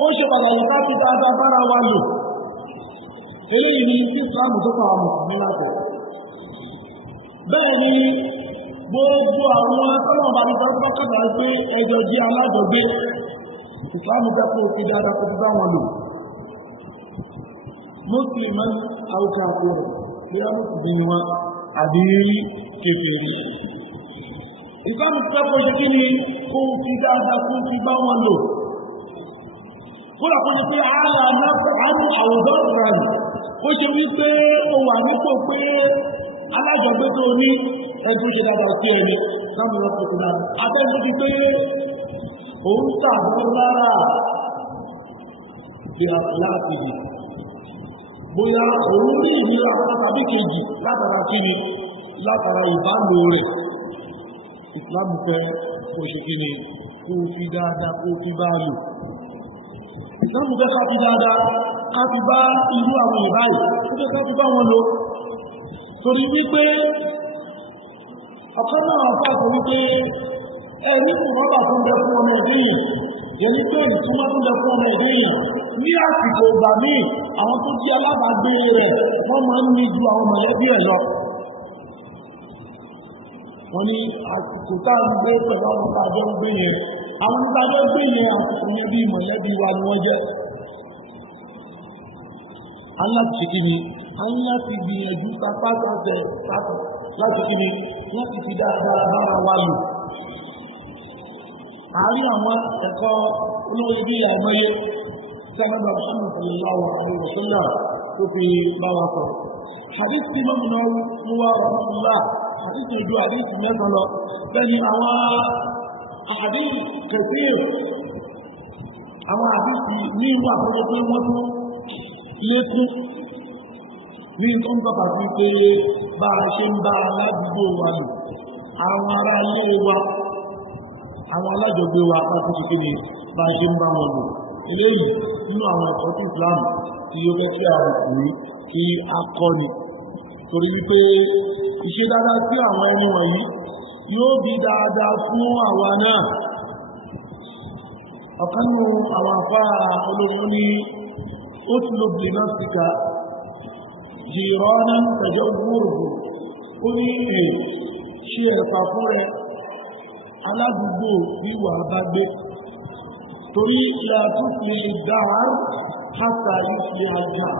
ó ṣe pàtàkì ká ṣe dáadáa bára wa lò. eléyìí ni tí ìsìláàmù tó pa àwọn mùsùlùmí láti. bẹ́ẹ̀ ni gbogbo àwọn tọ́lọ̀bà ní tọ́kọ̀tà pé ẹjọ́ jẹ́ alájọgbé ìsìláàmù fẹ́ kó fi dáadáa kó fi bá wọn lò. mùsùlùmí àwùjọ àkóró bí wọ́n mùsùlùmí ni wọn àbí kékeré. ìsìláàmù fẹ́ kó ṣe kí ni kó fi dáadáa kó fi bá wọn lò. kódà kó ṣe pé ààlà náà àánú àwùjọ ìrìn ó ṣe wípé ó wà nípò pé alájọgbé tó ní ẹgbẹ́ ṣe dáadáa sí ẹni sáàmù ọkùnrin náà abẹ́jú ti pé òun tàbí lára bí láti rí bóyá òun ní ìnira tàbí kejì látara kíni látara ìbálò rẹ̀ ìsìlámù fẹ́ kò ṣe kíni kó fi dáadáa kó fi bá lò ìsìlámù fẹ́ ká fi dáadáa ká fi bá irú àwọn ìbáyìí ó fẹ́ ká fi bá wọn lò torí wípé ọ̀kan náà fàṣọ wípé ẹni kò rọ́bà tó ń bẹ fún ọmọ ẹ̀dẹ́ yìí yẹni pé ìtumọ̀ tó ń bẹ fún ọmọ ẹ̀dẹ́ yìí ní àsìkò ìgbà míì àwọn tó jí alábàágbé rẹ̀ wọ́n máa ń ní ju àwọn mọ̀lẹ́bí ẹ̀ lọ. wọ́n ní àsìkò tá à ń gbé pẹ̀lú àwọn tàjọ́ ń gbé yẹn àwọn tàjọ́ gbé yẹn àsìkò yẹn bí mọ̀lẹ́bí wa ni wọ́n jẹ́. aláàtì kí ni aláàtì gbìyànjú sapá láti kí ni láti fi dáadáa bára wa lò. àárín àwọn ẹ̀kọ́ olóyè bí àmọ́yé sẹ́mẹ́bà Muhammad sallallahu alaihi wa sallam tó fi bá wa sọ̀rọ̀. hadith tí mọ́mù náà mú wa rahmatullah hadith ojú hadith mẹ́ta lọ bẹ́ẹ̀ni àwọn hadith kathir àwọn hadith ní ìwà àkọ́kọ́ pé wọ́n tún lékún ní nǹkan bàbá fi pé bá a ṣe ń bá aládùúgbò wa lò àwọn ará ilé wa àwọn alájọgbé wa láti ṣe kéde bá a ṣe ń bá wọn lò eléyìí nínú àwọn ẹ̀kọ́ tí Islam tí ó fẹ́ kí àwọn ọkùnrin kí a kọ́ ni torí wípé ìṣe dáadáa sí àwọn ẹni wọ̀nyí yóò bí dáadáa fún àwa náà. ọ̀kan nínú àwọn àfá olóòrùn ní ó ti lo bìnà síta jìrọ́nà tẹ̀jọ́ gbòòrò ó ní ṣe ẹ̀fà fún rẹ aládùúgbò wíwà bá gbé torí látúflé dáa hátà ìflé àjá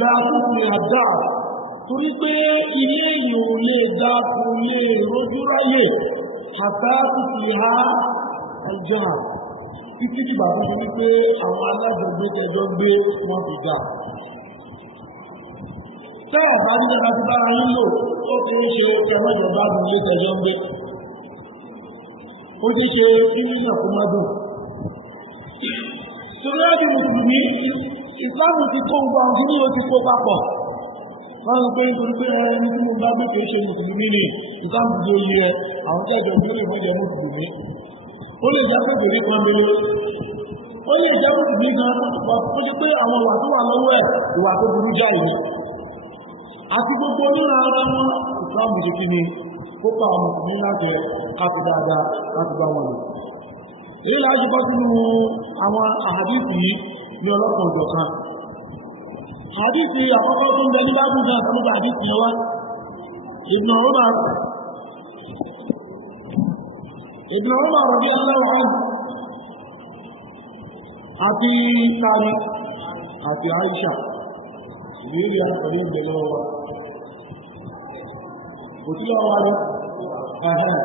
látúflé àjá torí pé ilé èyàn ò lè dá kò lè rójú ráyè hátà ìflé àjá títí dìgbà tó ṣe wípé àwọn alájọgbé tẹjọ gbé wọn fi dá tẹ́wọ̀ bá ní dára tó bára yín lò ó kí ń ṣe ẹmọ́jọba gùn lé tẹjọ gbé ó ṣe ṣe kí ní ìṣàkómọ́dún. Torí ẹ̀dì Mùsùlùmí, ìsìláàmù ti kó gbogbo àwọn tí ó ti kó papọ̀. Wọ́n ń pè nítorí pé ẹni tí mo bá gbé kìí ṣe Mùsùlùmí ni ìsìláàmù tó yẹ àwọn tẹ́jọ bí ó lè mọ́jẹ Mùsùlùmí. Ó lè jẹ́ pé kò ní kan bẹ́lẹ́. Ó lè jẹ́ Mùsùlùmí gan ó ṣe pé àwọn ìwà tó wà lọ́wọ́ ẹ̀ ìwà tó burú jáì ni. Àti gbogbo nínú ara wọn ìsìláàmù ṣe kí ni ó pa àwọn Mùsùlùmí láti káàkiri dáadáa láti bá wọn lò. Èyí láti bọ́ sínú àwọn àhàdìsì yìí ní ọlọ́pàá òjò kan. Àhàdìsì àkọ́kọ́ tó ń bẹ ní bábú náà tó ń bẹ àhàdìsì yẹn wá. Ibn Umar radiyallahu anhu àti Kari àti Aisha ìrírí àpẹẹrẹ ìgbẹ̀lẹ̀ wa. Kò tí wọ́n wá ní ẹ̀hẹ́.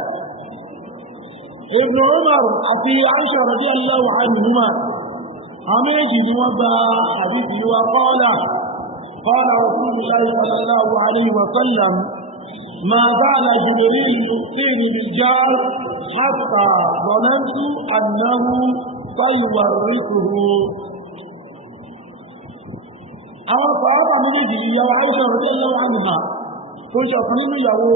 Ibn Umar àti Aisha radiyallahu anhuma àmẹ́jì ni wọ́n gba àbíbí wa qala Rasulullahi sallallahu alayhi wa sallam ma zala Jibril yu'tini bil jar hatta dhanantu annahu sayuwarrithuhu. Àwọn sàhábà méjèèjì ìyàwó Aisha radiyallahu anha tó ń ṣọ̀kan nínú ìyàwó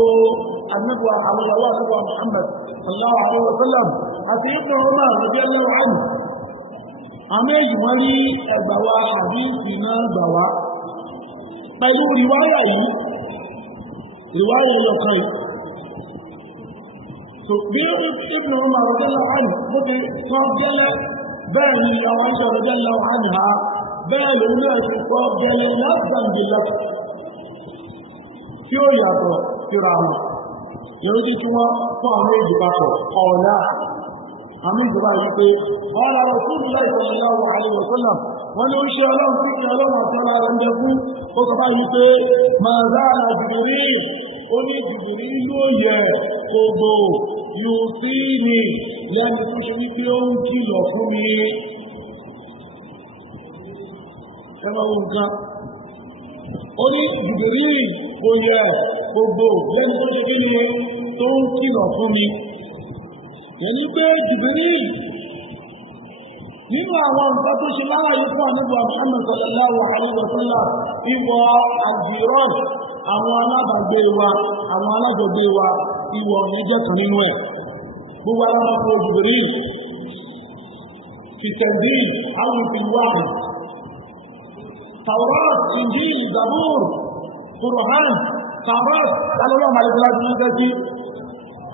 annabuwa àwọn ìyàwó annabuwa Muhammad sallallahu alaihi wa sallam àti Ibn Umar radiyallahu anhu. Àmì èyí wọ́n rí ẹgbàwà àdíìsì náà gbàwá pẹ̀lú ríwáyà yìí, ríwáyà yọkan yìí. So bí Ibn Umar radiyallahu anhu bó ti kọ́ gẹ́lẹ́ bẹ́ẹ̀ ni ìyàwó Aisha radiyallahu anha bẹ́ẹ̀ ló ń lọ́ọ̀ ti kọ́ gẹ́lẹ́ lásàndínlẹ́ tí ó yàtọ̀ síra wọn. Yóò ti tún wọ́n fún àwọn èjì papọ̀ ọ̀la. Àmì ìjọba yìí pé ọ̀la Rasulullahi sallallahu alaihi wa sallam wọ́n ní ó ṣe ọlọ́run tí ìṣẹ́ ọlọ́run àti ọlá rẹ̀ ń bẹ fún ó sọ báyìí pé máa záàlà Jibril ó ní Jibril yóò yẹ gbogbo yóò sí ní lẹ́nu tó ṣe wípé ó ń kìlọ̀ fún mi. Ẹ máa wo nǹkan. Ó ní Jibril ó yẹ gbogbo lẹ́nu tó ṣe kí ni tó ń kìlọ̀ fún mi. Yẹni pé Jibril nínú àwọn nǹkan tó ṣe láàyè fún àníbọ̀ Muhammad sallallahu alaihi wa sallam ìwọ̀ àgbìrán àwọn alábàgbé wa àwọn alájọgbé wa ìwọ̀ ní jẹ́ kan nínú ẹ̀. Gbogbo alábàgbé Jibril fìtẹ̀dí àwọn ìfìwáàmù Tawrat, Injil, Zabur, Qur'an, Tawrat, alọ́lọ́ màlẹ́kọ́lá tí wọ́n fẹ́ sí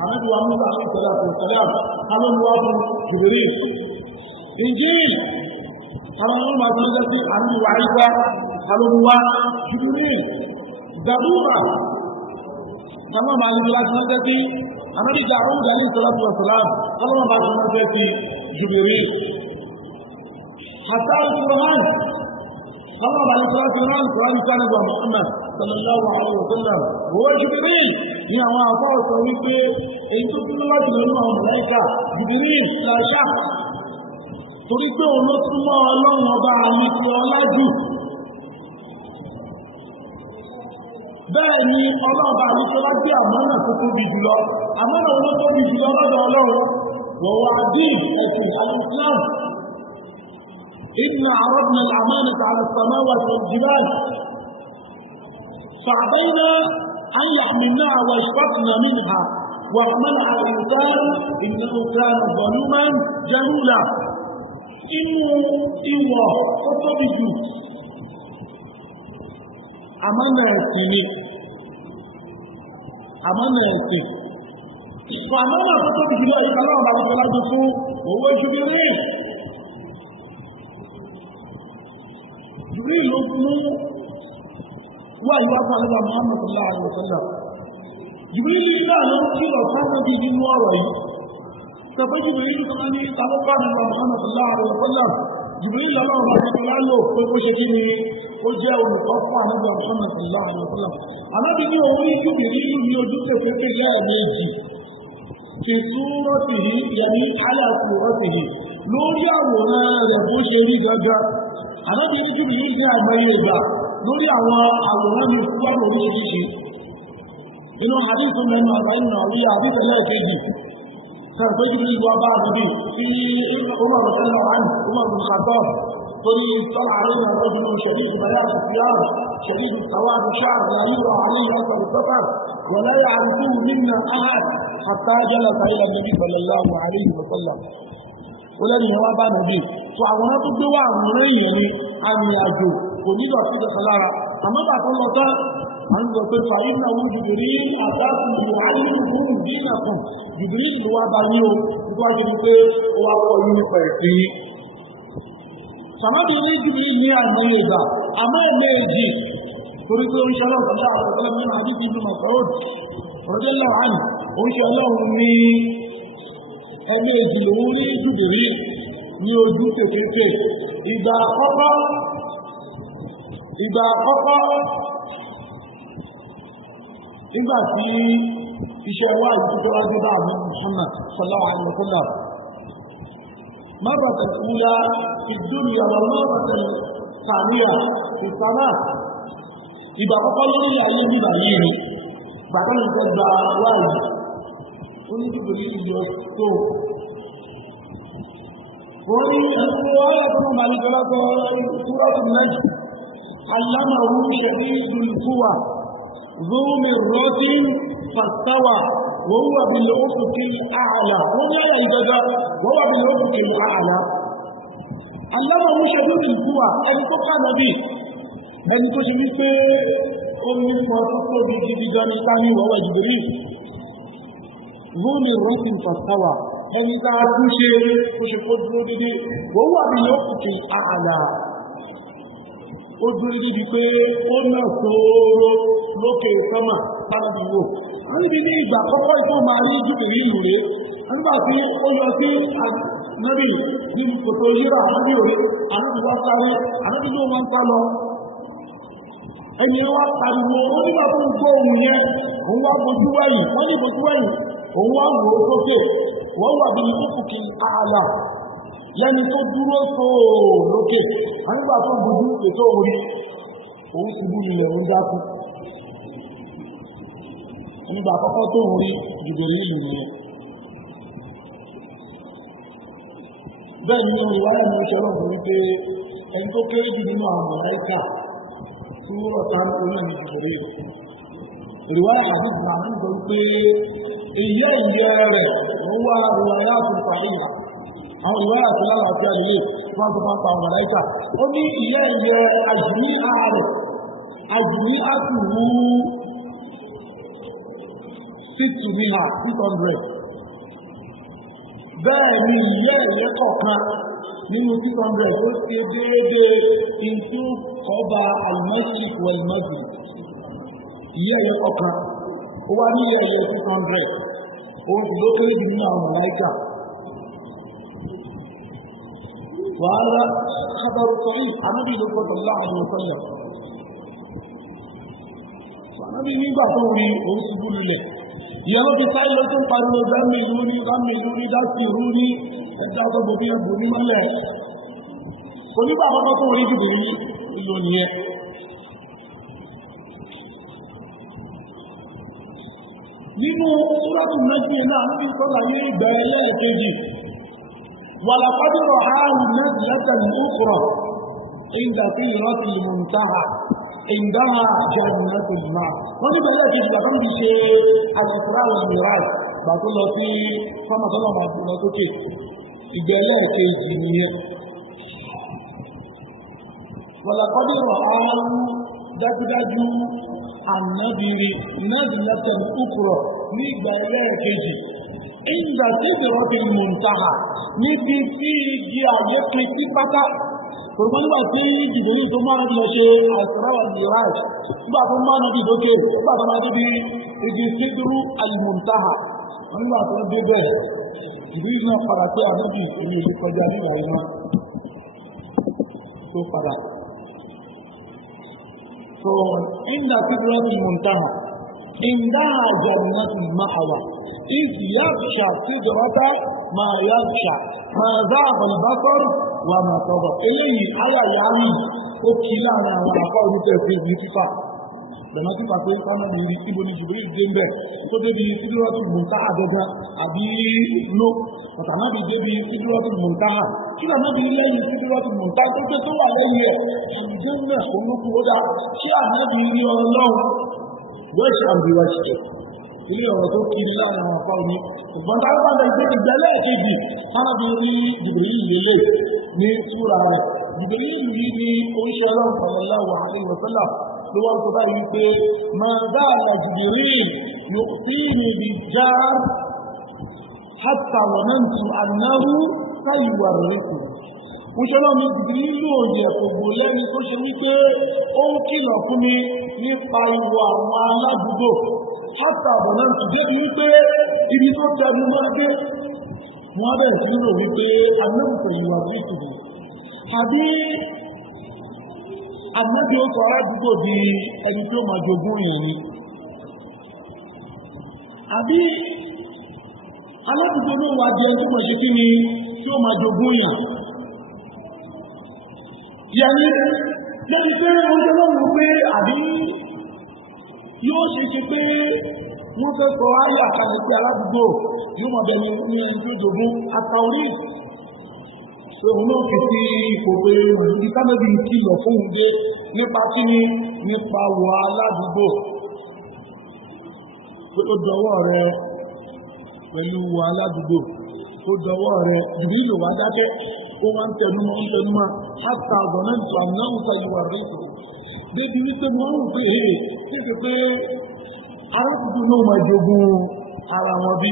àmẹ́bí wa Musa alayhi salatu wa salam alọ́lọ́wọ́ fún Jibril. Injil àwọn ọmọ bá tún lẹ́sí àmì wà Ìsá alọ́lọ́wọ́ Jibril. Zabura àwọn ọmọ alẹ́kọ́lá tí wọ́n fẹ́ sí àmẹ́bí Dawud alayhi salatu wa salam alọ́lọ́wọ́ bá tún lẹ́sí sí Jibril. Hatta Qur'an Allah bá lọ́sọ́lá fi rán Qur'an sánàbà Muhammad sallallahu alaihi wa sallam owó Jibril ní àwọn àfọ́ọ̀sọ̀ wípé èyí tó tún lọ́jọ́ lọ́nà àwọn màláíkà Jibril láṣà torí pé òun ló túnmọ́ ọlọ́run ọba àmì tí ọlá jù. Bẹ́ẹ̀ ni ọlọ́ọ̀bá àmì tí ọlá gbé àmọ́nà tó tóbi jùlọ àmọ́nà òun ló tóbi jùlọ lọ́dọ̀ ọlọ́run wọ̀wọ̀ àdín ẹ̀sìn al-Islam. إنا عرضنا الأمانة على السماوات والجبال فأبينا أن يحملنها واشفقنا منها وحملها الإنسان إنه كان ظلوما جهولا. إنه أطلب أمانة سنين أمانة سنين فأمانة أطلب الله يقال الله على الصلاة وهو جبريل. Jibril ló mú wà ìwà fún àlẹ́bà Muhammad sallallahu alaihi wa sallam. Jibril nígbà ló ń kìlọ̀ sáwọn bí nínú ọ̀rọ̀ yìí. Sọ̀pọ̀ Jibril tó ká ní ìtàlọ́pàá àlẹ́bà Muhammad sallallahu alaihi wa sallam. Jibril lọ́lọ́run bá ti lálò pé ó ṣe kí ni ó jẹ́ olùkọ́ fún àlẹ́bà Muhammad sallallahu alaihi wa sallam. Àlọ́bí ní òun ní Jibril ní ojú pẹ̀pẹ̀pẹ̀ lẹ́ẹ̀mejì. Fi súrọ́tìhì yẹni ala súrọ́tìhì lórí àwòrán rẹ̀ bó ṣe rí gẹ́gẹ́. Àlọ́bí ní Jibril ní àgbáyé ìgbà lórí àwọn àwòrán mi fún oríṣiríṣi. Inú hadith mẹ́nu àbáyé náà rí àbíkẹ́lẹ́ kejì. كان تجري الوباء به في عمر رضي الله عنه عمر بن الخطاب قل طلع علينا رجل شديد بياض الثياب شديد سواد الشعر لا يرى عليه اثر السفر ولا يعرفه منا احد حتى جلس الى النبي صلى الله عليه وسلم ولن يوابى نبي فعوانات الدواء مريني عن ياجو ونيجا في الصلاه اما بعد الله عن ذلك فإنه جبريل أتاكم يعلمكم دينكم جبريل هو بانيو وواجب هو قوي فيتي سما بيني جبريل ني الميزا أما ميجي تريد إن شاء الله صلى الله عليه وسلم من حديث ابن مسعود رضي الله عنه وإن شاء الله ني ميجي لوني جبريل ني وجود كيكي إذا خطأ nígbà tí iṣẹ́ wá ìdúró wájú bá àwọn Muhammad sallallahu alaihi wa sallam مرة الأولى في الدنيا والمرة الثانية في السماء إذا قالوا لي أيام بعيد بعدين قد واحد كنت بريء يوسف ولي الرواية مالك سورة النجم علمه شديد القوى ذو مرة فاستوى وهو بالأفق الأعلى وهو بالأفق الأعلى علمه شديد القوى أن تقع نبي أن تشمس أمي فاتصل بجديدان الثاني وهو جبريل ذو مرة فاستوى أن تعطوش قدر وهو بالأفق الأعلى ó dúró níbi pé ó náà sóòrò lókè sánmà sáàbìwò. a níbi ní ìgbà àkọ́kọ́ ìfọ́ máa ní jùkìrí ìlú rẹ̀ nígbà tí ó yọ sí nábì nínú kòtò yíra ànábì òní ànábì wá sáré ànábì ló máa ń sá lọ. ẹni wá pariwo ó nígbà tó ń gbọ́ ohun yẹn òun wá bojú wẹ̀yìn wọ́n ní bojú wẹ̀yìn òun wá wò ó sókè wọ́n wà bí ìfúkì ààlà lẹ́ni tó dúró sóò lókè nígbà tó gbogbo ètò orí òun ti bú ilẹ̀ òun dákú nígbà àkọ́kọ́ tó orí jùgbèrè ìlú nìyẹn. bẹ́ẹ̀ ni ìwáyà ní oṣù ọlọ́run wípé ẹni tó kéré jù nínú àwọn mọ̀láìkà tí wọ́n ta orí ní jùgbèrè ìlú. ìwáyà àbúkù máa ń sọ wípé ilé ìyẹ́ rẹ̀ wọ́n wá ìwáyà tó fàáyà àwọn ìwáyà tó lára àti àlèyé wọ́n tó máa ń pa àwọn mọ̀láìkà. ó ní ìyẹ́ ìyẹ́ àjùmí ààrẹ àjùmí àtùwú 6 ní ha 600. bẹ́ẹ̀ ni ìyẹ́ ìyẹ́ kọ̀ọ̀kan nínú 600 ó ṣe déédéé into ọba almasi wẹ̀lmasi. ìyẹ́ ìyẹ́ kọ̀ọ̀kan ó wá ní ìyẹ́ ìyẹ́ 600 òun sì ló kéré jù nínú àwọn mọ̀láìkà. وهذا خبر صحيح عن النبي صلى الله عليه وسلم. فالنبي nígbà tó rí òun ṣubú lulẹ̀ ìyẹn ló fi sáyé ló tún pariwo gámi ìlú ní dásì ìlú ní ẹ̀dá ọgbọ̀gbọ̀ bí ẹgbò ní mọ́lẹ̀. onígbà àkọ́kọ́ tó rí dìbò ní ìlú nìyẹn. nínú súrátù Nájm náà níbi sọ́lá ní ìgbà ẹlẹ́ẹ̀kejì ولقد رآه نزلة أخرى عند سدرة المنتهى عندها جنة المأوى. wọ́n ní bẹ̀rẹ̀ kejì bàbá mi ṣe al-Isra wal-Miraj bàtó lọ sí fọ́mọ̀tọ́lọ̀ bàtó lọ sókè ìgbẹ́lẹ̀ kejì nìyẹn. ولقد رآه dájúdájú ànábìrì نزلة أخرى ní ìgbẹ́lẹ̀ kejì عند سدرة المنتهى níbi tí igi àyè pin sí pátá. Kòròmọ́ nígbà tí ìdìbò yìí tó máa ń lọ ṣe Al-Isra wal-Miraj nígbà tó máa ń dìbò ké nígbà tó máa débi igi Sidru al-Muntaha. nígbà tó dé bẹ́ẹ̀ ìdí náà padà pé ànábì èyí ìlú kọjá nígbà yìí náà tó padà. So inda Sidru al-Muntaha indaha jannatul ma'wa إذ يغشى السدرة ما يغشى ما ذهب البصر وما طغى. eléyìí ayà yàrá òkìlá àwọn àpá orúkọ ẹ̀fẹ́ ìlú fífà lọ́nà tí pàtó sánà ní ibo ní ṣùgbọ́n ìdí ń bẹ̀ tó débi sídúrọ́tù mùtáhà gẹ́gẹ́ àbí ló ọ̀tàná bí débi sídúrọ́tù mùtáhà kí lọ́nà bí lẹ́yìn sídúrọ́tù mùtáhà tó gbé tó wà lẹ́yìn ẹ̀ àlùjẹ́ náà olókùn ó dá ṣé ànábì rí ọlọ́run wẹ́ṣẹ̀ àbíwáṣẹ̀ ilé ọ̀rọ̀ tó kiri láàrin àwọn afá oní ṣùgbọ́n tá a bá lè gbé ìgbẹ́lẹ̀ kejì sánábì rí Jibril lélẹ̀ ní súra rẹ̀ Jibril yìí ní oríṣẹ́ ọlọ́run sallallahu alaihi wa sallam ló wá tó báyìí wípé máa bá àlà Jibril yóò sí ní ibi já hatta wanantu annahu sáyìwà rẹ̀ kù Mùsùlùmí mi Jibril lóòyè ògbò lẹ́ni tó ṣe wípé ó ń kìlọ̀ fún mi nípa ìwọ àwọn aládùúgbò hátà àbọ̀nà ti débi wípé ibi tó tẹnu máa dé wọ́n bẹ̀rẹ̀ sí rò wípé anáwùsọ̀ ìwà bí ìtùbù àbí àmọ́dé ó sọ aládùúgbò di ẹni tí ó máa jogún èèyàn ni àbí aládùúgbò náà wá jẹ́ tí wọ́n ṣe kí ni tí ó máa jogún èèyàn yẹni lẹ́ni pé wọ́n jẹ́ lọ́wọ́ pé àbí yóò ṣe pé wọ́n fẹ́ sọ ayé àkàlẹ̀ sí aládùúgbò yóò máa bẹ̀rẹ̀ ní ẹni tó jogún àtàwórí pé òun náà fi sí ipò pé ìdí kánẹ́bí kìlọ̀ fún un dé nípa kí ni nípa wọ aládùúgbò pé ó dọwọ́ rẹ pẹ̀lú wọ aládùúgbò ó dọwọ́ rẹ ìdí ìlò wá dákẹ́ ó wá ń tẹnumọ́ hátà ọ̀gbọ̀n náà tó àmì náà ń sa ìwà rẹ̀ tó débi wípé wọ́n ń pè é kéèké pé arákùnrin náà máa jogún ara wọn bí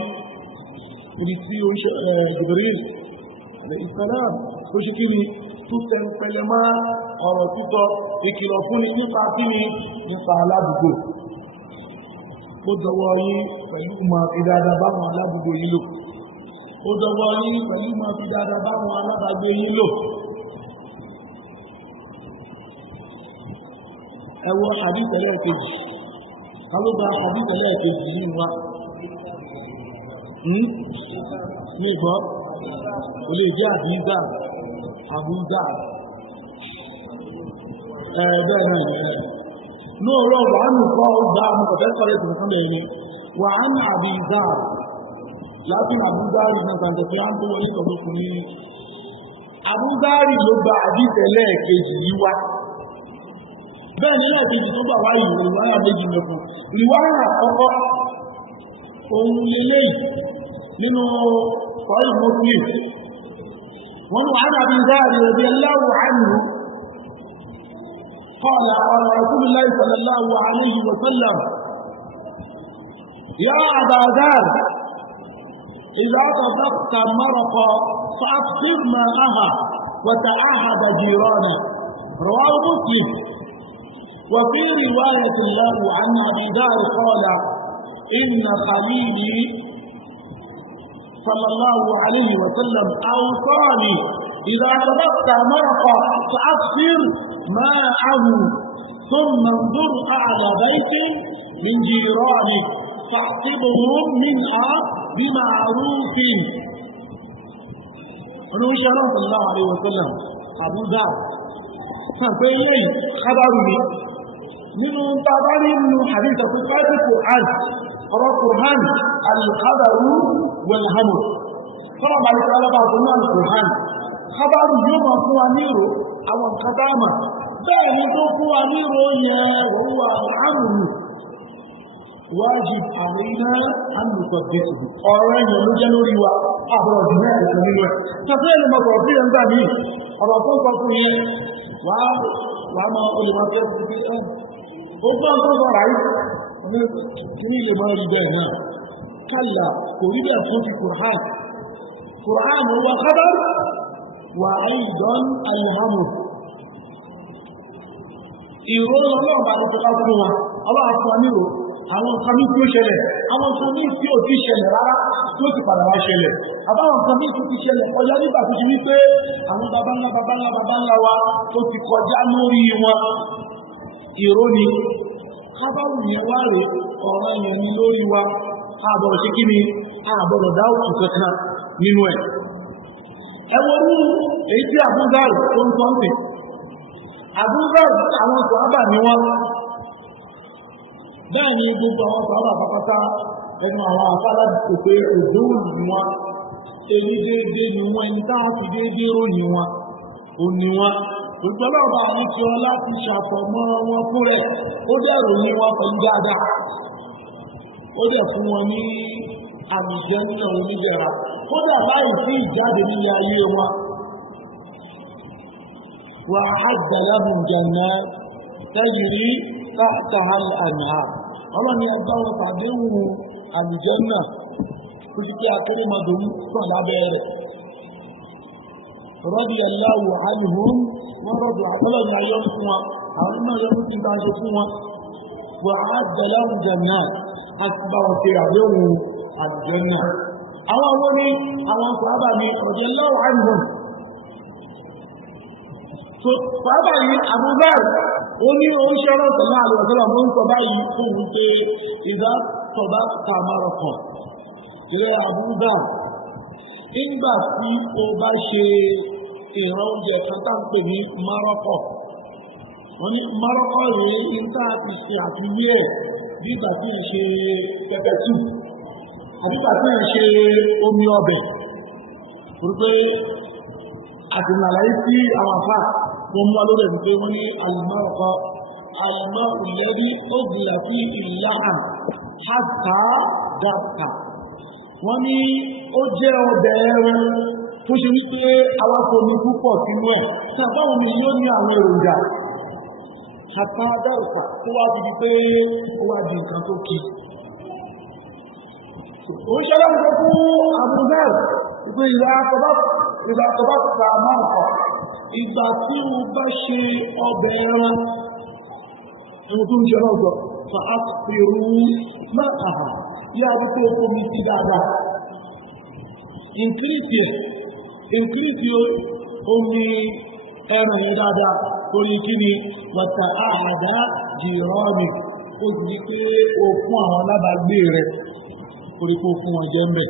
ibi tí ó ń ṣe Jibril ìsàlám tó ṣe kí ni tó tẹnu pẹlẹ máa ọ̀rọ̀ tútọ́ ìkìlọ̀ fún ni nípa kí ni nípa aládùúgbò ó dọwọ́ yín pẹ̀lú máa fi dáadáa báwọn aládùúgbò yín lò ó dọwọ́ yín pẹ̀lú máa fi dáadáa báwọn alábàágbé yín lò. ẹ wo hadith ẹlẹ́ẹ̀kejì alóba hadith ẹlẹ́ẹ̀kejì yìí wá ní ìgbọ́ ó lè jẹ́ àbúzà bẹ́ẹ̀ náà yẹn lóòrọ̀ wà á nù kọ́ ọgbà mọ̀kọ̀tẹ́ sọ́rọ̀ ìtùnú fún ẹ̀yìn wà á nù àbúzà láti àbúzà rí náà tàbí tí a ń tó wọlé sọ̀rọ̀ fún ní àbúzà rí ló gba hadith ẹlẹ́ẹ̀kejì yìí wá bẹ́ẹ̀ ni lẹ́ẹ̀kejì tó gbà wáyé ìwáyà méjì mẹ́fún ìwáyà àkọ́kọ́ ohun lélẹ́yìí nínú Sahih Muslim wọ́n wà ní Abi Dharr radiyallahu anhu qala qala Rasulullah sallallahu alayhi wa sallam ya Aba Dharr idha tabaqta maraqa fa'aftir ma'aha wa ta'ahad jirana rawahu Muslim. وفي رواية له عن أبي ذر قال إن خليلي صلى الله عليه وسلم أوصاني إذا طبقت مرقا فأكثر ماءه ثم انظر أعلى بيت من جيرانك فاعتبهم منها بمعروف ونوشى صلى الله عليه وسلم أبو ذر فأقول خبرني nínú tàbárí nínú àdíjà tó fàájì Qur'an ọ̀rọ̀ Qur'an al-khabaru wal-hamr fọ́nà balẹ̀kọ́ alábàtò náà Qur'an khabaru yóò máa fún wa ní ìrò àwọn kàdáàmà bẹ́ẹ̀ ni tó fún wa ní ìrò yẹn wọ́wọ́ al-amru wajib àríná àmìkọ̀bẹ̀tì ọ̀rọ̀ ẹ̀yàn ló jẹ́ lórí wa àbọ̀rọ̀ jù náà ẹ̀sẹ̀ nínú ẹ̀ tàbí ẹ̀lú mọ̀kọ̀ sí ẹ̀ ń gbà ní ọ̀rọ̀ tó sọ fún yẹn wà máa olùmọ̀fẹ́ sí ẹ̀ ó gbọ́n tó sọ ráyé ní ilé máa rí bẹ́ẹ̀ náà kálà kò rí bẹ́ẹ̀ fún ti Qur'an wà khabar wà aidan al-hamr ìró ọlọ́run bá tó ká fún wa ọlọ́run fún wa nílò àwọn nǹkan ní tí ó ṣẹlẹ̀ àwọn nǹkan ní tí ò tí ṣẹlẹ̀ rárá tí ó ti padà wá ṣẹlẹ̀ àbáwọn nǹkan ní tí ó ti ṣẹlẹ̀ kọjá nígbà tó ti wí pé àwọn baba ńlá wa tó ti kọjá lórí wọn ìró ni kábàrù yẹn wá rè ọ̀rọ̀ yẹn ní lórí wa àbọ̀rọ̀ ṣe kí ni àbọ̀rọ̀ dáwùtù kankan nínú ẹ̀ ẹwọ́rú èyí tí àbúgbàrù tó ń tọ́ǹtì àbúgbàrù àwọn sọ̀hábà ni wọ́n bẹ́ẹ̀ ni gbogbo àwọn sàhábà pápátá ẹnu àwọn afárá ti pé òdòwò ni wọn èyí déédéé ni wọn ẹni táwọn fi déédéé ròyìn wọn ò ní wọn ìjọba ọba àwọn tí wọn láti ṣàfọ̀mọ́ wọn fún rẹ̀ ó dẹ̀ ròyìn wọn pẹ̀lú dáadáa ó dẹ̀ fún wọn ní àmìjẹ́ nínú oníjẹra ó dẹ̀ báyìí sí ìjáde nílé ayé wọn wà á gbàlábùn jẹ̀nà tẹ́jìrí káàtàhà àmìhà ọlọ́ni ẹgbẹ́ wọn pàdé wù àmìjẹ́ náà tó ti kí akérèmọdò ń sàn lábẹ́ rẹ̀ rọ́bì aláwọ̀ àlùhùn wọ́n rọ̀dọ̀ ọlọ́ni ayọ́ fún wọn àwọn náà yọ fún ti bá ṣe fún wọn wà á gbàlábùn jẹ̀nà àti bá wọn ṣe àdéhùn àjẹ́nà àwọn ọmọ ní àwọn sàhábà ní radiyallahu anhum so sàhábà yìí àbúgbàr ó ní oúnjẹ ọ̀rọ̀ tẹ̀lé àlùwọ̀sọ́lá mọ́ ń sọ báyìí fún un pé ìdá tọ̀bá tàmárọ̀kọ̀ ilẹ̀ àbúgbàr nígbà tí o bá ṣe ìran oúnjẹ kan tá ń pè ní márọ́kọ̀ wọ́n ní márọ́kọ̀ rèé nígbà tí ṣe àfiwé ẹ̀ bí ìgbà tí ń ṣe pẹpẹ tù àbí ìgbà tí ń ṣe omi ọbẹ̀ wípé àti nàlàyé sí àwọn àfà wọn mú alóòrẹ̀ wípé wọ́n ní alìmọ́ọ̀kọ́ alìmọ́ ìlẹ́rí ó gbìyà sí ìlàhàn hátà dáàtà wọ́n ní ó jẹ́ ọbẹ̀ ẹran tó ṣe wípé aláfomi púpọ̀ sínú ẹ̀ tí àbáwọn mi yóò ní àwọn èròjà hátà dáàtà tó wá fi di pé ó wá di nǹkan tó kí ó ń ṣẹlẹ̀ ń fún àbúrò ìpé ìlà àtọ́bá ta máa kọ̀ ìgbà tí mo bá ṣe ọbẹ̀ ẹran ẹni tó ń ṣe lọ́gbọ̀ fa àpèrú máa àhà yá wípé omi sí dáadáa ìnkírìtì omi ẹran yẹn dáadáa torí kí ni wàtà àhàdá jìrọ́ọ̀nì ó sì ní pé o fún àwọn alábàágbé rẹ̀ torí pé o fún wọn jẹ́ ń bẹ̀.